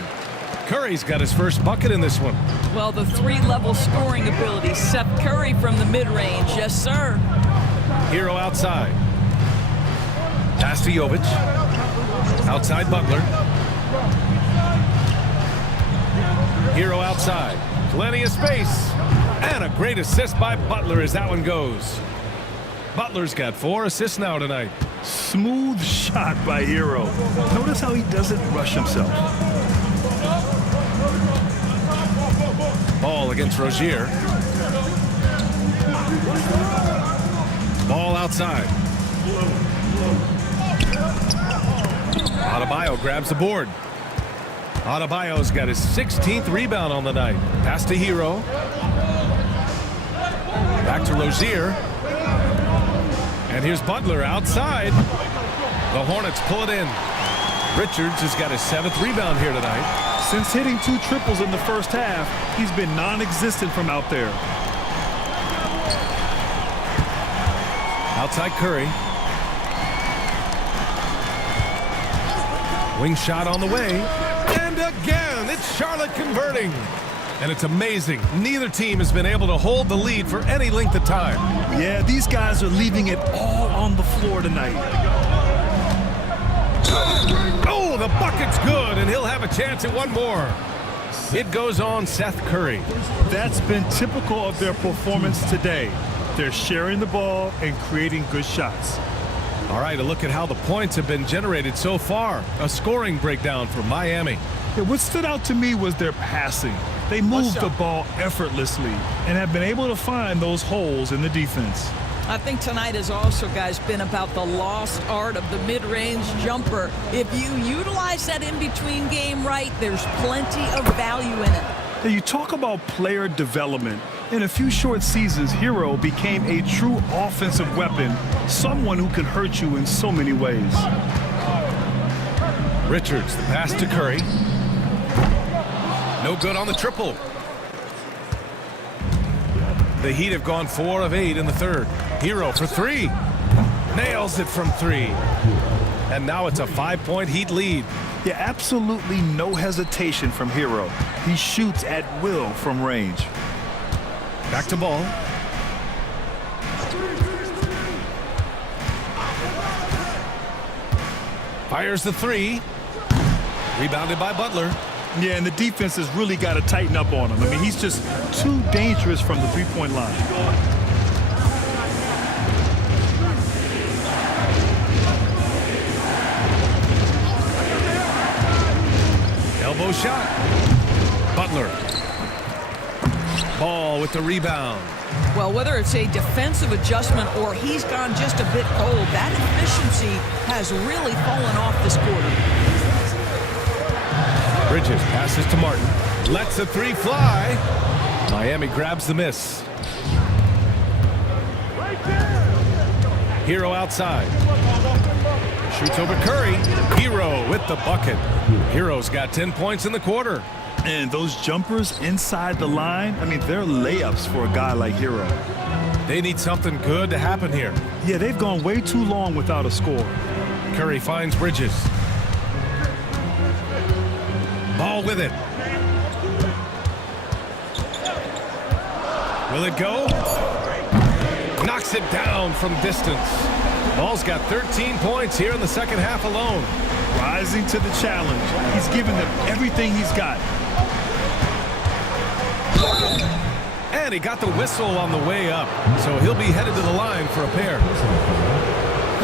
Curry's got his first bucket in this one. Well, the 3-level scoring ability. Seth Curry from the mid-range. Yes, sir. Hero outside. Pass to Jovic. Outside Butler. Hero outside. Plenty of space. And a great assist by Butler as that one goes. Butler's got 4 assists now tonight. Smooth shot by Hero. Notice how he doesn't rush himself. Ball against Rozier. Ball outside. Adebayo grabs the board. Adebayo's got his 16th rebound on the night. Pass to Hero. Back to Rozier. And here's Butler outside. The Hornets pull it in. Richards has got his 7th rebound here tonight. Since hitting 2 triples in the first half, he's been non-existent from out there. Outside Curry. Wing shot on the way. And again, it's Charlotte converting. And it's amazing. Neither team has been able to hold the lead for any length of time. Yeah, these guys are leaving it all on the floor tonight. Oh, the bucket's good, and he'll have a chance at one more. It goes on Seth Curry. That's been typical of their performance today. They're sharing the ball and creating good shots. All right, a look at how the points have been generated so far. A scoring breakdown for Miami. Yeah, what stood out to me was their passing. They moved the ball effortlessly and have been able to find those holes in the defense. I think tonight has also, guys, been about the lost art of the mid-range jumper. If you utilize that in-between game right, there's plenty of value in it. Now, you talk about player development. In a few short seasons, Hero became a true offensive weapon, someone who could hurt you in so many ways. Richards, the pass to Curry. No good on the triple. The Heat have gone 4 of 8 in the third. Hero for 3. Nails it from 3. And now it's a 5-point Heat lead. Yeah, absolutely no hesitation from Hero. He shoots at will from range. Back to Ball. Fires the 3. Rebounded by Butler. Yeah, and the defense has really got to tighten up on him. I mean, he's just too dangerous from the three-point line. Elbow shot. Butler. Ball with the rebound. Well, whether it's a defensive adjustment or he's gone just a bit cold, that efficiency has really fallen off this quarter. Bridges passes to Martin. Lets the 3 fly. Miami grabs the miss. Hero outside. Shoots over Curry. Hero with the bucket. Hero's got 10 points in the quarter. And those jumpers inside the line, I mean, they're layups for a guy like Hero. They need something good to happen here. Yeah, they've gone way too long without a score. Curry finds Bridges. Ball with it. Will it go? Knocks it down from distance. Ball's got 13 points here in the second half alone. Rising to the challenge. He's given them everything he's got. And he got the whistle on the way up, so he'll be headed to the line for a pair.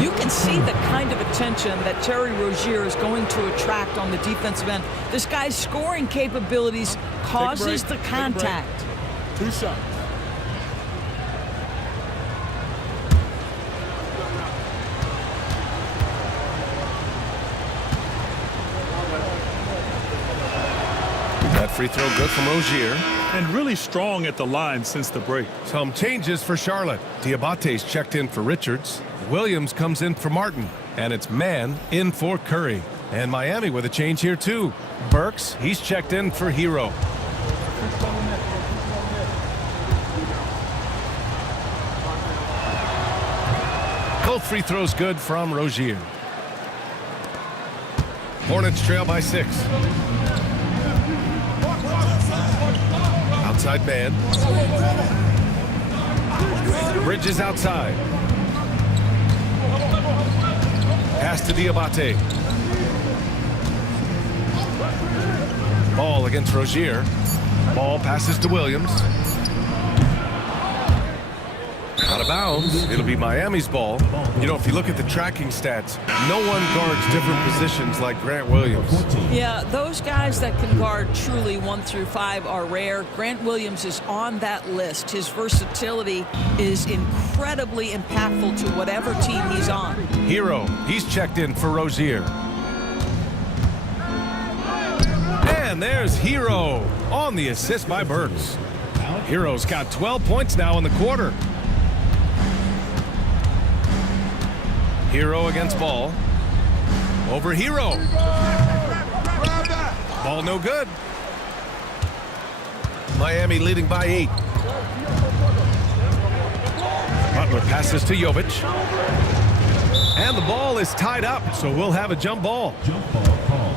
You can see the kind of attention that Terry Rozier is going to attract on the defensive end. This guy's scoring capabilities causes the contact. 2 shots. That free throw good from Rozier. And really strong at the line since the break. Some changes for Charlotte. Diabate's checked in for Richards. Williams comes in for Martin. And it's Mann in for Curry. And Miami with a change here too. Burks, he's checked in for Hero. Both free throws good from Rozier. Hornets trail by 6. Outside man. Bridges outside. Pass to Diabate. Ball against Rozier. Ball passes to Williams. Out of bounds. It'll be Miami's ball. You know, if you look at the tracking stats, no one guards different positions like Grant Williams. Yeah, those guys that can guard truly 1 through 5 are rare. Grant Williams is on that list. His versatility is incredibly impactful to whatever team he's on. Hero, he's checked in for Rozier. And there's Hero on the assist by Burks. Hero's got 12 points now in the quarter. Hero against Ball. Over Hero. Ball no good. Miami leading by 8. Butler passes to Jovic. And the ball is tied up, so we'll have a jump ball. Jump ball call.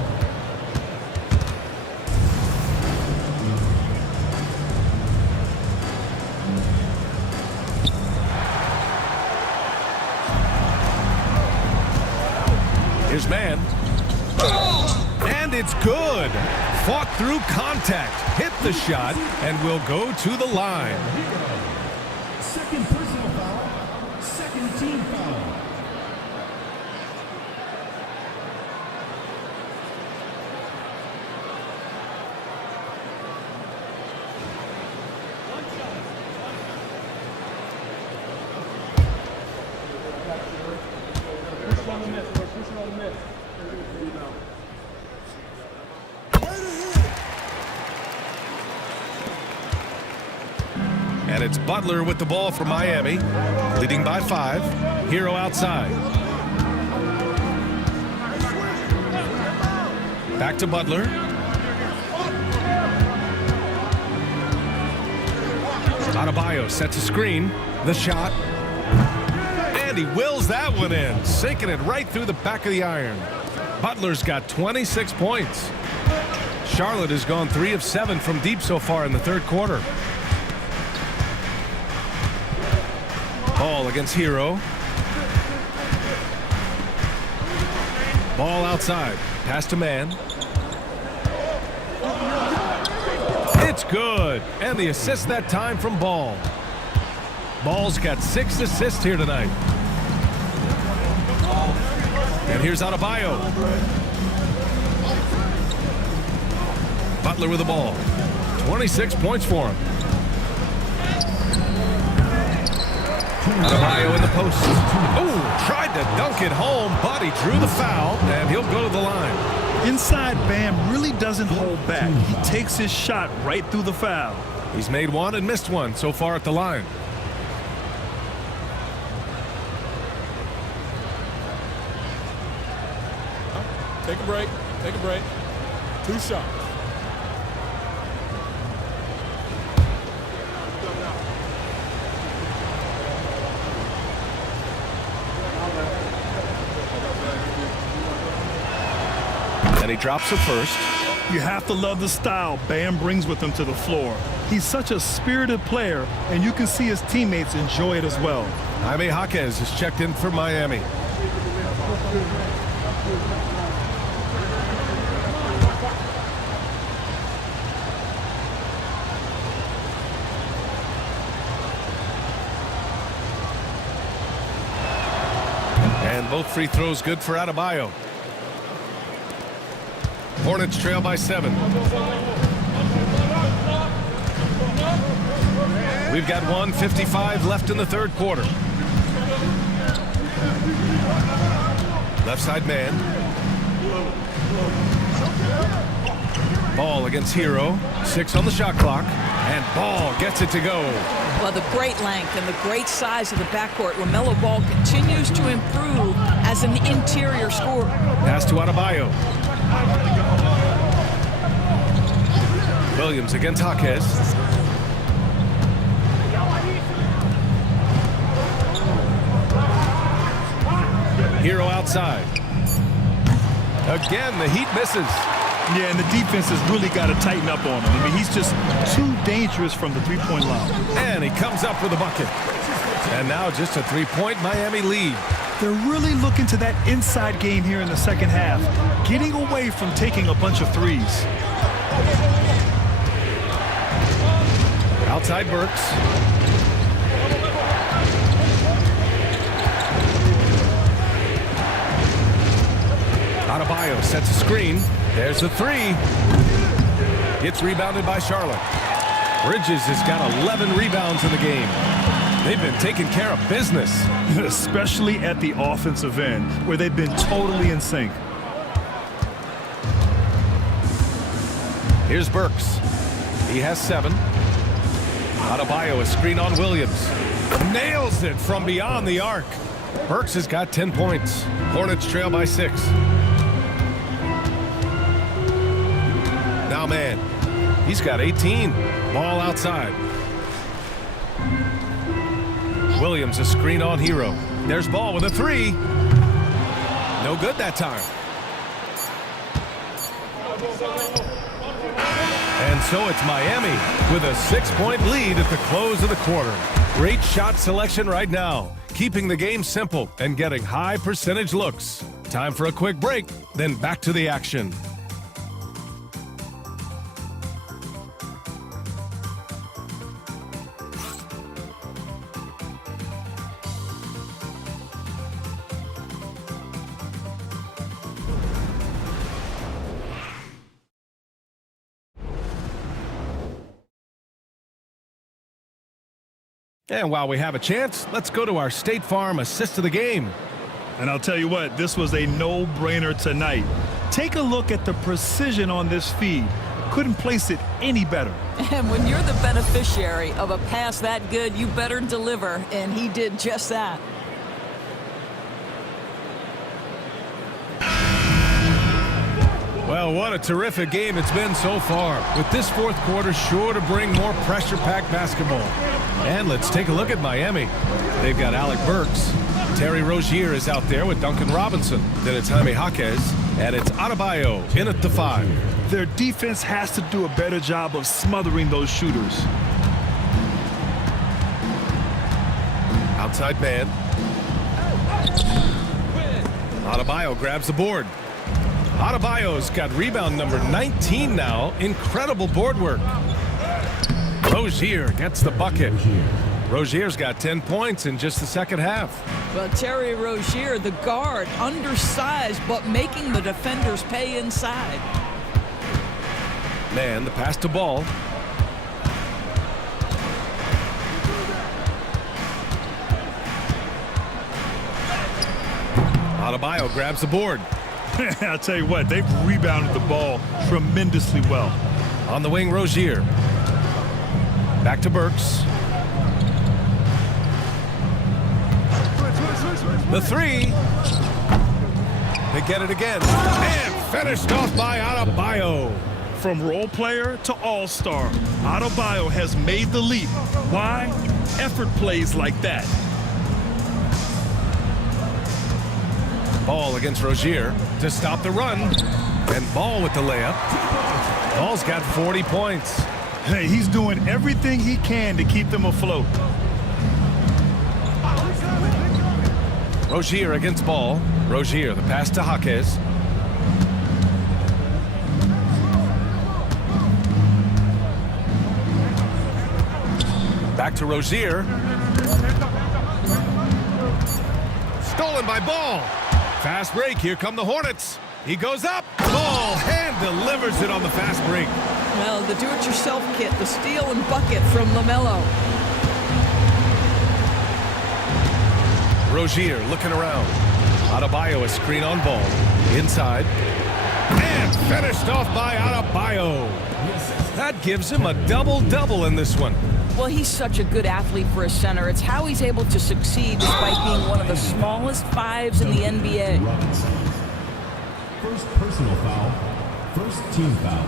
Here's man. And it's good. Fought through contact, hit the shot, and will go to the line. Second personal foul. Second team foul. And it's Butler with the ball for Miami, leading by 5. Hero outside. Back to Butler. Adebayo sets a screen. The shot. And he wills that one in, sinking it right through the back of the iron. Butler's got 26 points. Charlotte has gone 3 of 7 from deep so far in the third quarter. Ball against Hero. Ball outside. Pass to man. It's good. And the assist that time from Ball. Ball's got 6 assists here tonight. And here's Adebayo. Butler with the ball. 26 points for him. Adebayo in the post. Oh, tried to dunk it home, but he drew the foul, and he'll go to the line. Inside, Bam really doesn't hold back. He takes his shot right through the foul. He's made one and missed one so far at the line. Take a break. Take a break. 2 shots. And he drops it first. You have to love the style Bam brings with him to the floor. He's such a spirited player, and you can see his teammates enjoy it as well. Jaime Jaquez is checked in for Miami. And both free throws good for Adebayo. Hornets trail by 7. We've got 1:55 left in the third quarter. Left side man. Ball against Hero. 6 on the shot clock. And Ball gets it to go. Well, the great length and the great size of the backcourt. LaMelo Ball continues to improve as an interior scorer. Pass to Adebayo. Williams against Jaquez. Hero outside. Again, the Heat misses. Yeah, and the defense has really got to tighten up on him. I mean, he's just too dangerous from the three-point line. And he comes up with a bucket. And now just a 3-point Miami lead. They're really looking to that inside game here in the second half, getting away from taking a bunch of threes. Outside Burks. Adebayo sets a screen. There's a 3. It's rebounded by Charlotte. Bridges has got 11 rebounds in the game. They've been taking care of business. Especially at the offensive end, where they've been totally in sync. Here's Burks. He has 7. Adebayo, a screen on Williams. Nails it from beyond the arc. Burks has got 10 points. Hornets trail by 6. Now man, he's got 18. Ball outside. Williams, a screen on Hero. There's Ball with a 3. No good that time. And so it's Miami with a 6-point lead at the close of the quarter. Great shot selection right now, keeping the game simple and getting high percentage looks. Time for a quick break, then back to the action. And while we have a chance, let's go to our State Farm assist of the game. And I'll tell you what, this was a no-brainer tonight. Take a look at the precision on this feed. Couldn't place it any better. And when you're the beneficiary of a pass that good, you better deliver, and he did just that. Well, what a terrific game it's been so far, with this fourth quarter sure to bring more pressure-packed basketball. And let's take a look at Miami. They've got Alec Burks. Terry Rozier is out there with Duncan Robinson. Then it's Jaime Jaquez, and it's Adebayo in at the 5. Their defense has to do a better job of smothering those shooters. Outside man. Adebayo grabs the board. Adebayo's got rebound number 19 now. Incredible board work. Rozier gets the bucket. Rozier's got 10 points in just the second half. Well, Terry Rozier, the guard, undersized, but making the defenders pay inside. Man, the pass to Ball. Adebayo grabs the board. I'll tell you what, they've rebounded the ball tremendously well. On the wing, Rozier. Back to Burks. The 3. They get it again. And finished off by Adebayo. From role player to all-star, Adebayo has made the leap. Why? Effort plays like that. Ball against Rozier to stop the run. And Ball with the layup. Ball's got 40 points. Hey, he's doing everything he can to keep them afloat. Rozier against Ball. Rozier, the pass to Jaquez. Back to Rozier. Stolen by Ball. Fast break. Here come the Hornets. He goes up. Ball hand delivers it on the fast break. Well, the do-it-yourself kit, the steal and bucket from LaMelo. Rozier looking around. Adebayo, a screen on Ball. Inside. And finished off by Adebayo. That gives him a double-double in this one. Well, he's such a good athlete for a center. It's how he's able to succeed despite being one of the smallest 5s in the NBA. First personal foul. First team foul.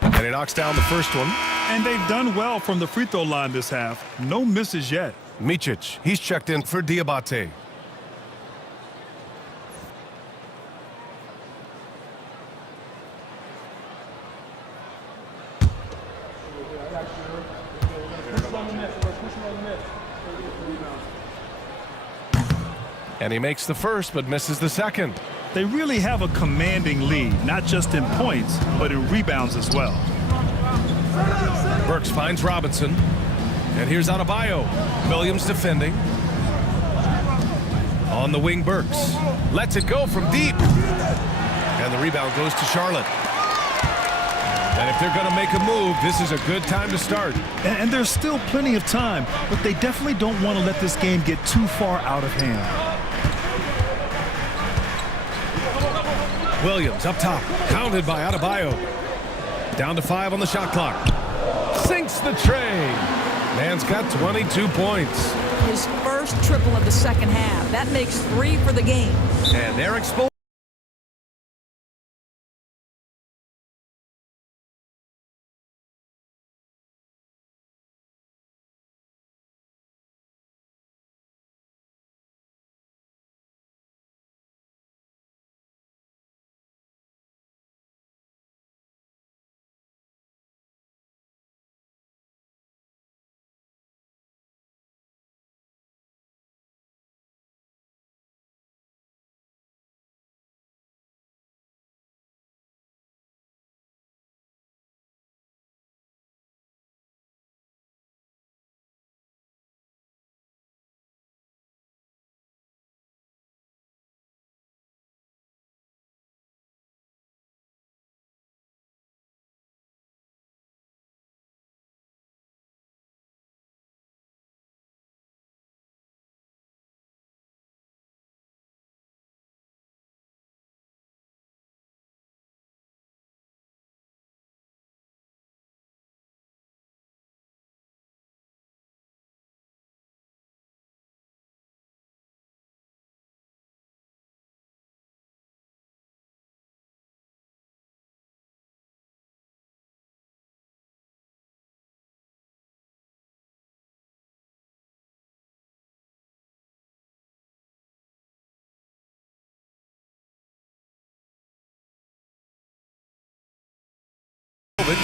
And he knocks down the first one. And they've done well from the free throw line this half. No misses yet. Micic, he's checked in for Diabate. And he makes the first, but misses the second. They really have a commanding lead, not just in points, but in rebounds as well. Burks finds Robinson. And here's Adebayo. Williams defending. On the wing, Burks. Lets it go from deep. And the rebound goes to Charlotte. And if they're going to make a move, this is a good time to start. And there's still plenty of time, but they definitely don't want to let this game get too far out of hand. Williams up top, counted by Adebayo. Down to 5 on the shot clock. Sinks the tray. Man's got 22 points. His first triple of the second half. That makes 3 for the game. And they're exposed.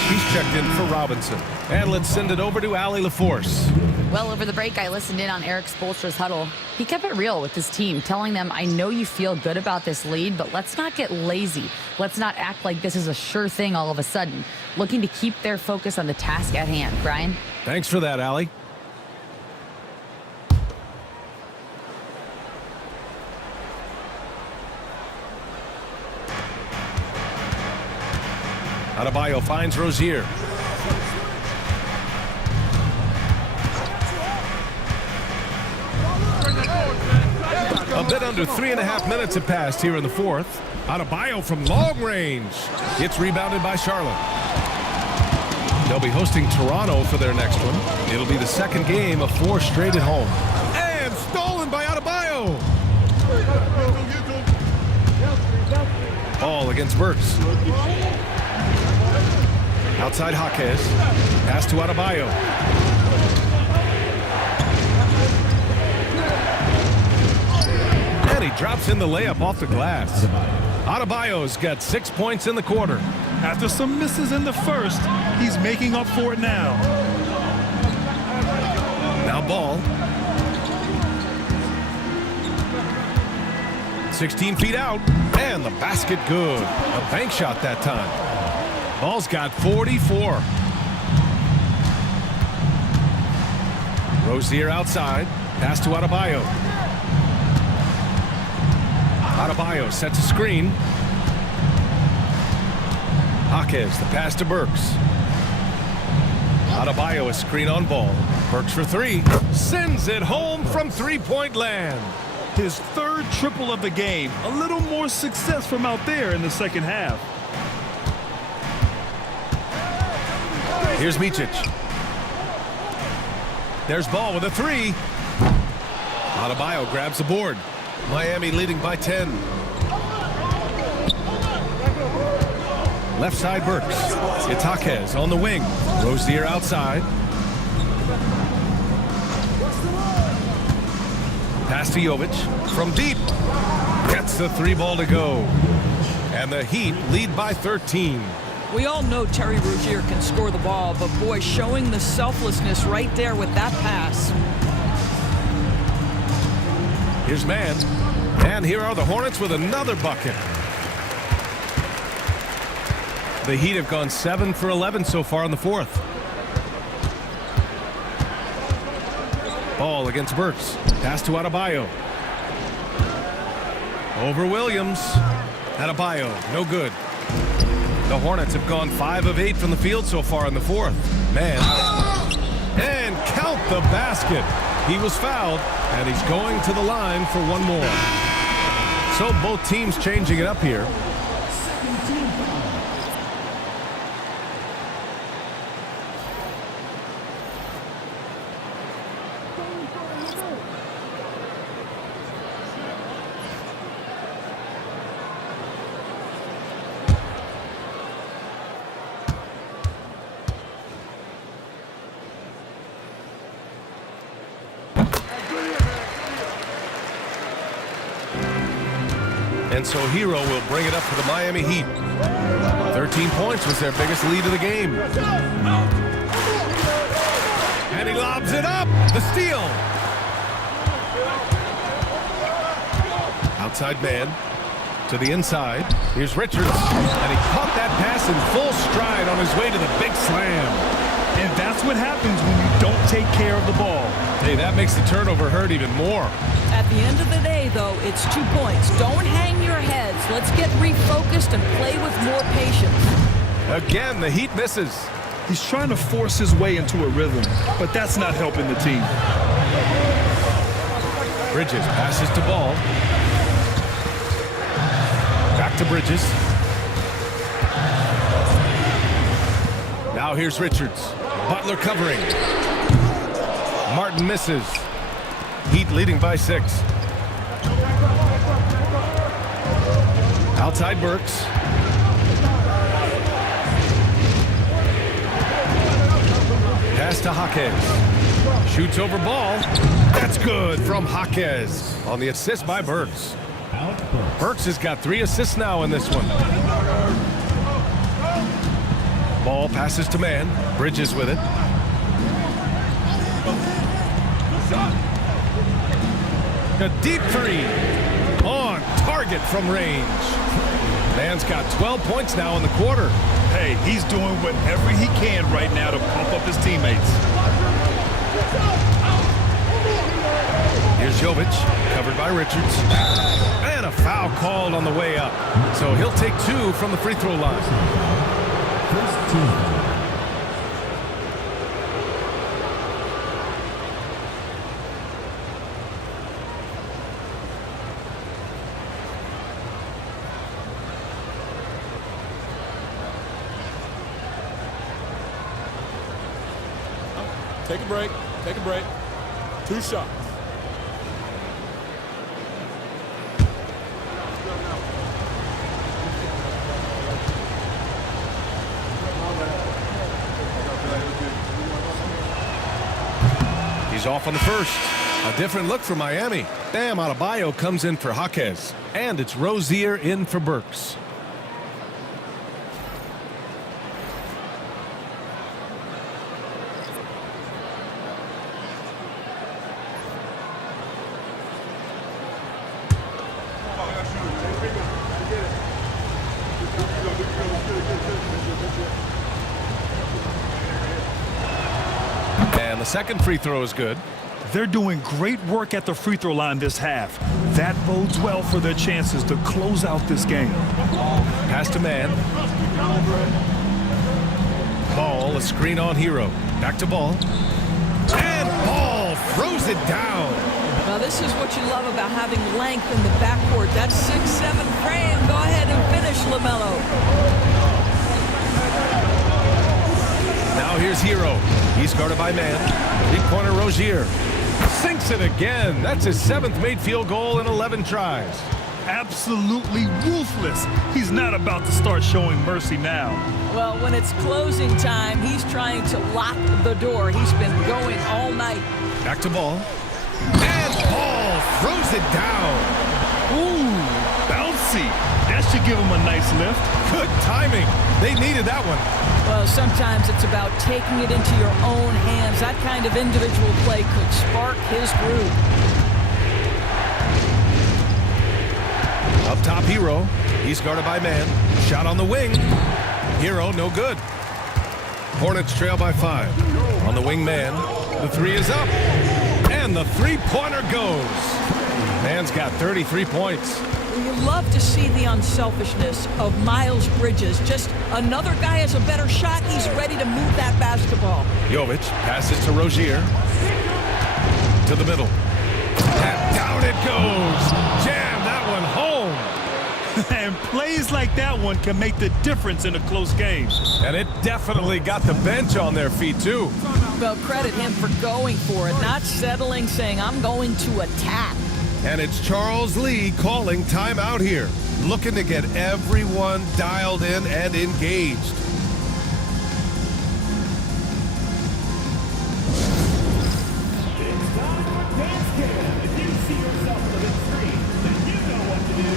He's checked in for Robinson. And let's send it over to Allie LaForce. Well, over the break, I listened in on Eric Spoelstra's huddle. He kept it real with his team, telling them, I know you feel good about this lead, but let's not get lazy. Let's not act like this is a sure thing all of a sudden. Looking to keep their focus on the task at hand. Brian? Thanks for that, Allie. Adebayo finds Rozier. A bit under 3.5 minutes have passed here in the fourth. Adebayo from long range. Gets rebounded by Charlotte. They'll be hosting Toronto for their next one. It'll be the second game of 4 straight at home. And stolen by Adebayo. Ball against Burks. Outside Jaquez. Pass to Adebayo. And he drops in the layup off the glass. Adebayo's got 6 points in the quarter. After some misses in the first, he's making up for it now. Now Ball. 16 feet out. And the basket good. A bank shot that time. Ball's got 44. Rozier outside. Pass to Adebayo. Adebayo sets a screen. Jaquez, the pass to Burks. Adebayo, a screen on Ball. Burks for 3. Sends it home from three-point land. His third triple of the game. A little more success from out there in the second half. Here's Micic. There's Ball with a 3. Adebayo grabs the board. Miami leading by 10. Left side Burks. It's Jaquez on the wing. Rozier outside. Pass to Jovic from deep. Gets the 3 ball to go. And the Heat lead by 13. We all know Terry Rozier can score the ball, but boy, showing the selflessness right there with that pass. Here's Man. And here are the Hornets with another bucket. The Heat have gone 7 for 11 so far in the fourth. Ball against Burks. Pass to Adebayo. Over Williams. Adebayo, no good. The Hornets have gone 5 of 8 from the field so far in the fourth. Man. And count the basket. He was fouled, and he's going to the line for one more. So both teams changing it up here. And so Hero will bring it up for the Miami Heat. 13 points was their biggest lead of the game. And he lobs it up. The steal. Outside man to the inside. Here's Richards. And he caught that pass in full stride on his way to the big slam. And that's what happens when you don't take care of the ball. Hey, that makes the turnover hurt even more. At the end of the day, though, it's 2 points. Don't hang your heads. Let's get refocused and play with more patience. Again, the Heat misses. He's trying to force his way into a rhythm, but that's not helping the team. Bridges passes to Ball. Back to Bridges. Now here's Richards. Butler covering. Martin misses. Heat leading by 6. Outside Burks. Pass to Jaquez. Shoots over Ball. That's good from Jaquez on the assist by Burks. Burks has got 3 assists now in this one. Ball passes to man. Bridges with it. A deep 3 on target from range. Man's got 12 points now in the quarter. Hey, he's doing whatever he can right now to pump up his teammates. Here's Jovic, covered by Richards. And a foul called on the way up. So he'll take 2 from the free throw line. First team. Take a break. Take a break. 2 shots. He's off on the first. A different look for Miami. Bam Adebayo comes in for Jaquez. And it's Rozier in for Burks. And the second free throw is good. They're doing great work at the free throw line this half. That bodes well for their chances to close out this game. Pass to man. Ball, a screen on Hero. Back to Ball. And Ball throws it down. Now, this is what you love about having length in the backcourt. That 6'7" frame. Go ahead and finish, LaMelo. Now here's Hero. He's guarded by man. Three-pointer Rozier. Sinks it again. That's his 7th made field goal in 11 tries. Absolutely ruthless. He's not about to start showing mercy now. Well, when it's closing time, he's trying to lock the door. He's been going all night. Back to Ball. And Ball throws it down. Ooh, bouncy. That should give him a nice lift. Good timing. They needed that one. Well, sometimes it's about taking it into your own hands. That kind of individual play could spark his groove. Up top, Hero. He's guarded by man. Shot on the wing. Hero, no good. Hornets trail by 5. On the wing, man. The 3 is up. And the three-pointer goes. Man's got 33 points. You love to see the unselfishness of Miles Bridges. Just another guy has a better shot. He's ready to move that basketball. Jovic passes to Rozier. To the middle. And down it goes. Jam that one home. And plays like that one can make the difference in a close game. And it definitely got the bench on their feet, too. Well, credit him for going for it, not settling, saying, I'm going to attack. And it's Charles Lee calling timeout here, looking to get everyone dialed in and engaged. If you see yourself on the big screen, then you know what to do.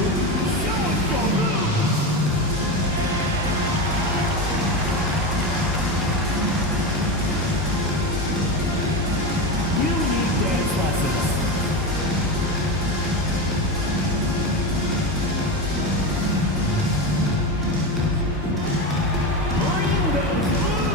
Show us your moves. You need dance lessons. Bring those moves.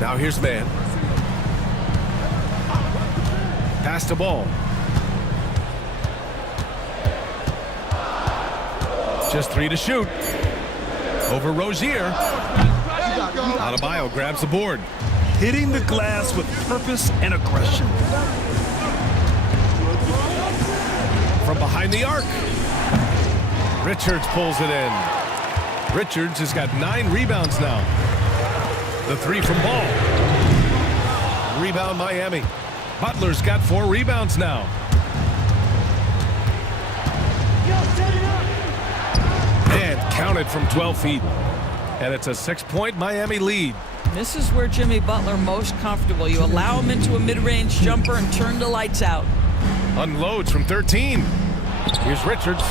Now here's man. Pass the ball. Just 3 to shoot. Over Rozier. Adebayo grabs the board. Hitting the glass with purpose and aggression. From behind the arc. Richards pulls it in. Richards has got 9 rebounds now. The 3 from Ball. Rebound Miami. Butler's got 4 rebounds now. And counted from 12 feet. And it's a 6-point Miami lead. This is where Jimmy Butler most comfortable. You allow him into a mid-range jumper and turn the lights out. Unloads from 13. Here's Richards.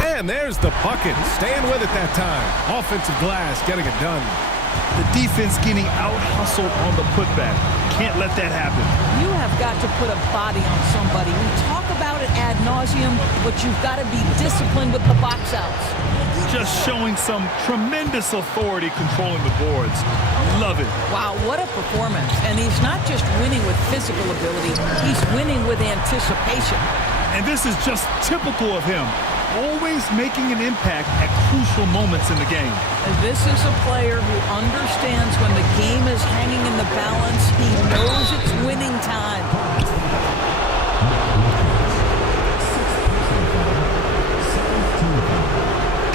And there's the bucket. Staying with it that time. Offensive glass getting it done. The defense getting out-hustled on the putback. Can't let that happen. You have got to put a body on somebody. We talk about it ad nauseum, but you've got to be disciplined with the box outs. Just showing some tremendous authority controlling the boards. Love it. Wow, what a performance. And he's not just winning with physical ability, he's winning with anticipation. And this is just typical of him. Always making an impact at crucial moments in the game. And this is a player who understands when the game is hanging in the balance. He knows it's winning time.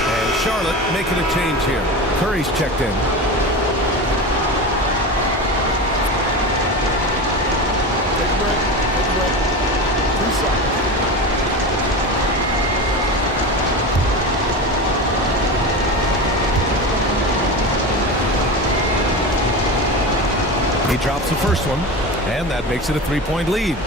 And Charlotte making a change here. Curry's checked in. Take a break. Take a break. 2 seconds. He drops the first one, and that makes it a 3-point lead.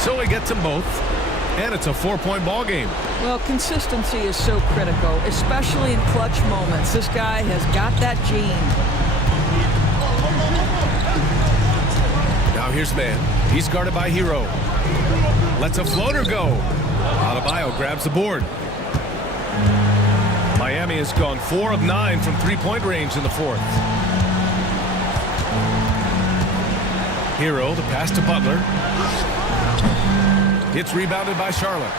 So he gets them both, and it's a 4-point ball game. Well, consistency is so critical, especially in clutch moments. This guy has got that gene. Now here's man. He's guarded by Hero. Lets a floater go. Adebayo grabs the board. Miami has gone 4 of 9 from three-point range in the fourth. Hero, the pass to Butler. It's rebounded by Charlotte.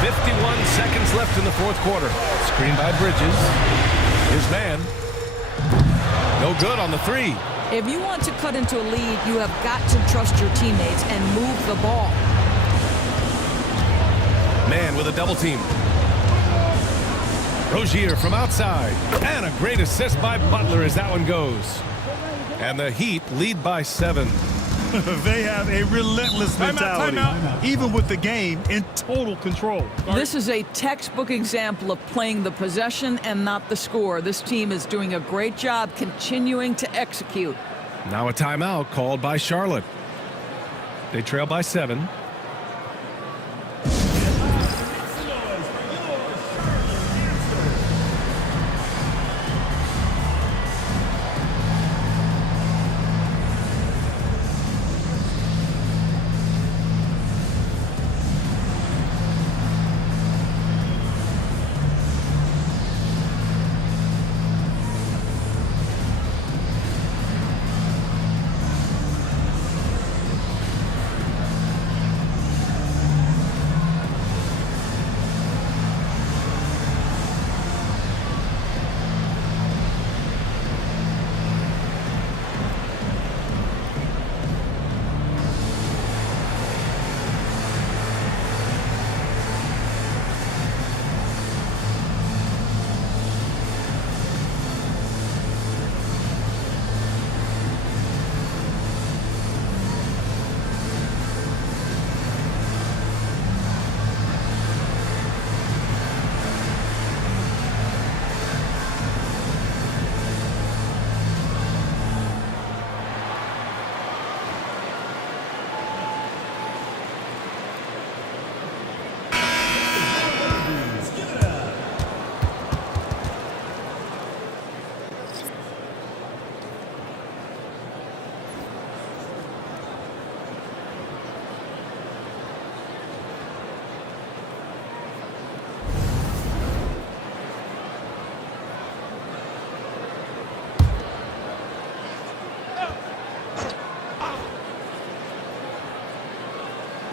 51 seconds left in the fourth quarter. Screen by Bridges. His man. No good on the three. If you want to cut into a lead, you have got to trust your teammates and move the ball. Man with a double team. Rozier from outside. And a great assist by Butler as that one goes. And the Heat lead by 7. They have a relentless mentality, even with the game in total control. This is a textbook example of playing the possession and not the score. This team is doing a great job continuing to execute. Now a timeout called by Charlotte. They trail by 7.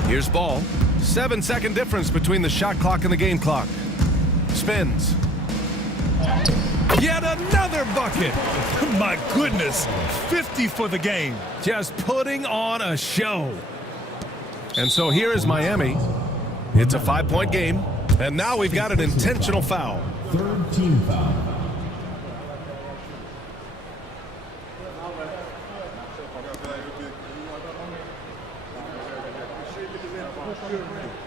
Here's ball. 7-second difference between the shot clock and the game clock. Spins. Yet another bucket. My goodness, 50 for the game. Just putting on a show. And so here is Miami. It's a 5-point game. And now we've got an intentional foul. Third team foul.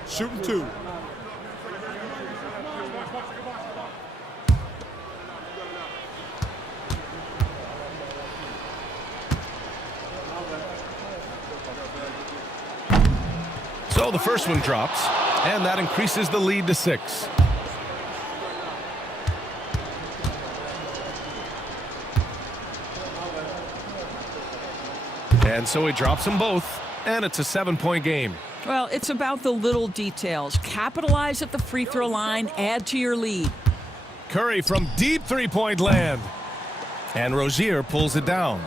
Shooting 2. So the first one drops, and that increases the lead to 6. And so he drops them both, and it's a 7-point game. Well, it's about the little details. Capitalize at the free throw line, add to your lead. Curry from deep three-point land. And Rozier pulls it down.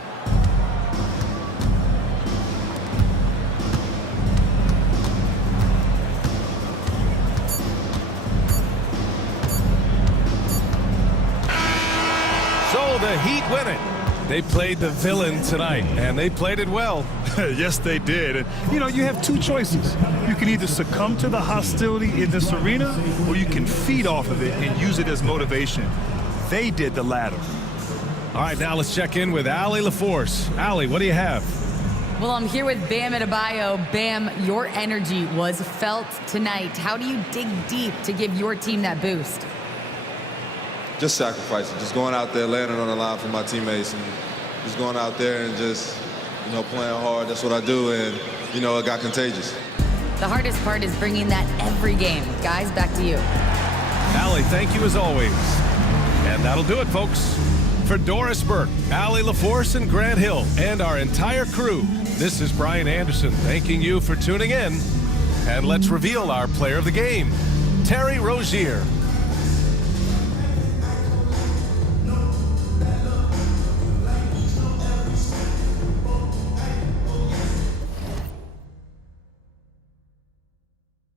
So the Heat win it. They played the villain tonight, and they played it well. Yes, they did. And, you know, you have two choices. You can either succumb to the hostility in this arena, or you can feed off of it and use it as motivation. They did the latter. All right, now let's check in with Allie LaForce. Allie, what do you have? Well, I'm here with Bam Adebayo. Bam, your energy was felt tonight. How do you dig deep to give your team that boost? Just sacrificing, just going out there, laying it on the line for my teammates, and just going out there and just, you know, playing hard. That's what I do, and, you know, it got contagious. The hardest part is bringing that every game. Guys, back to you. Allie, thank you as always. And that'll do it, folks. For Doris Burke, Allie LaForce, and Grant Hill, and our entire crew, this is Brian Anderson thanking you for tuning in. And let's reveal our player of the game, Terry Rozier.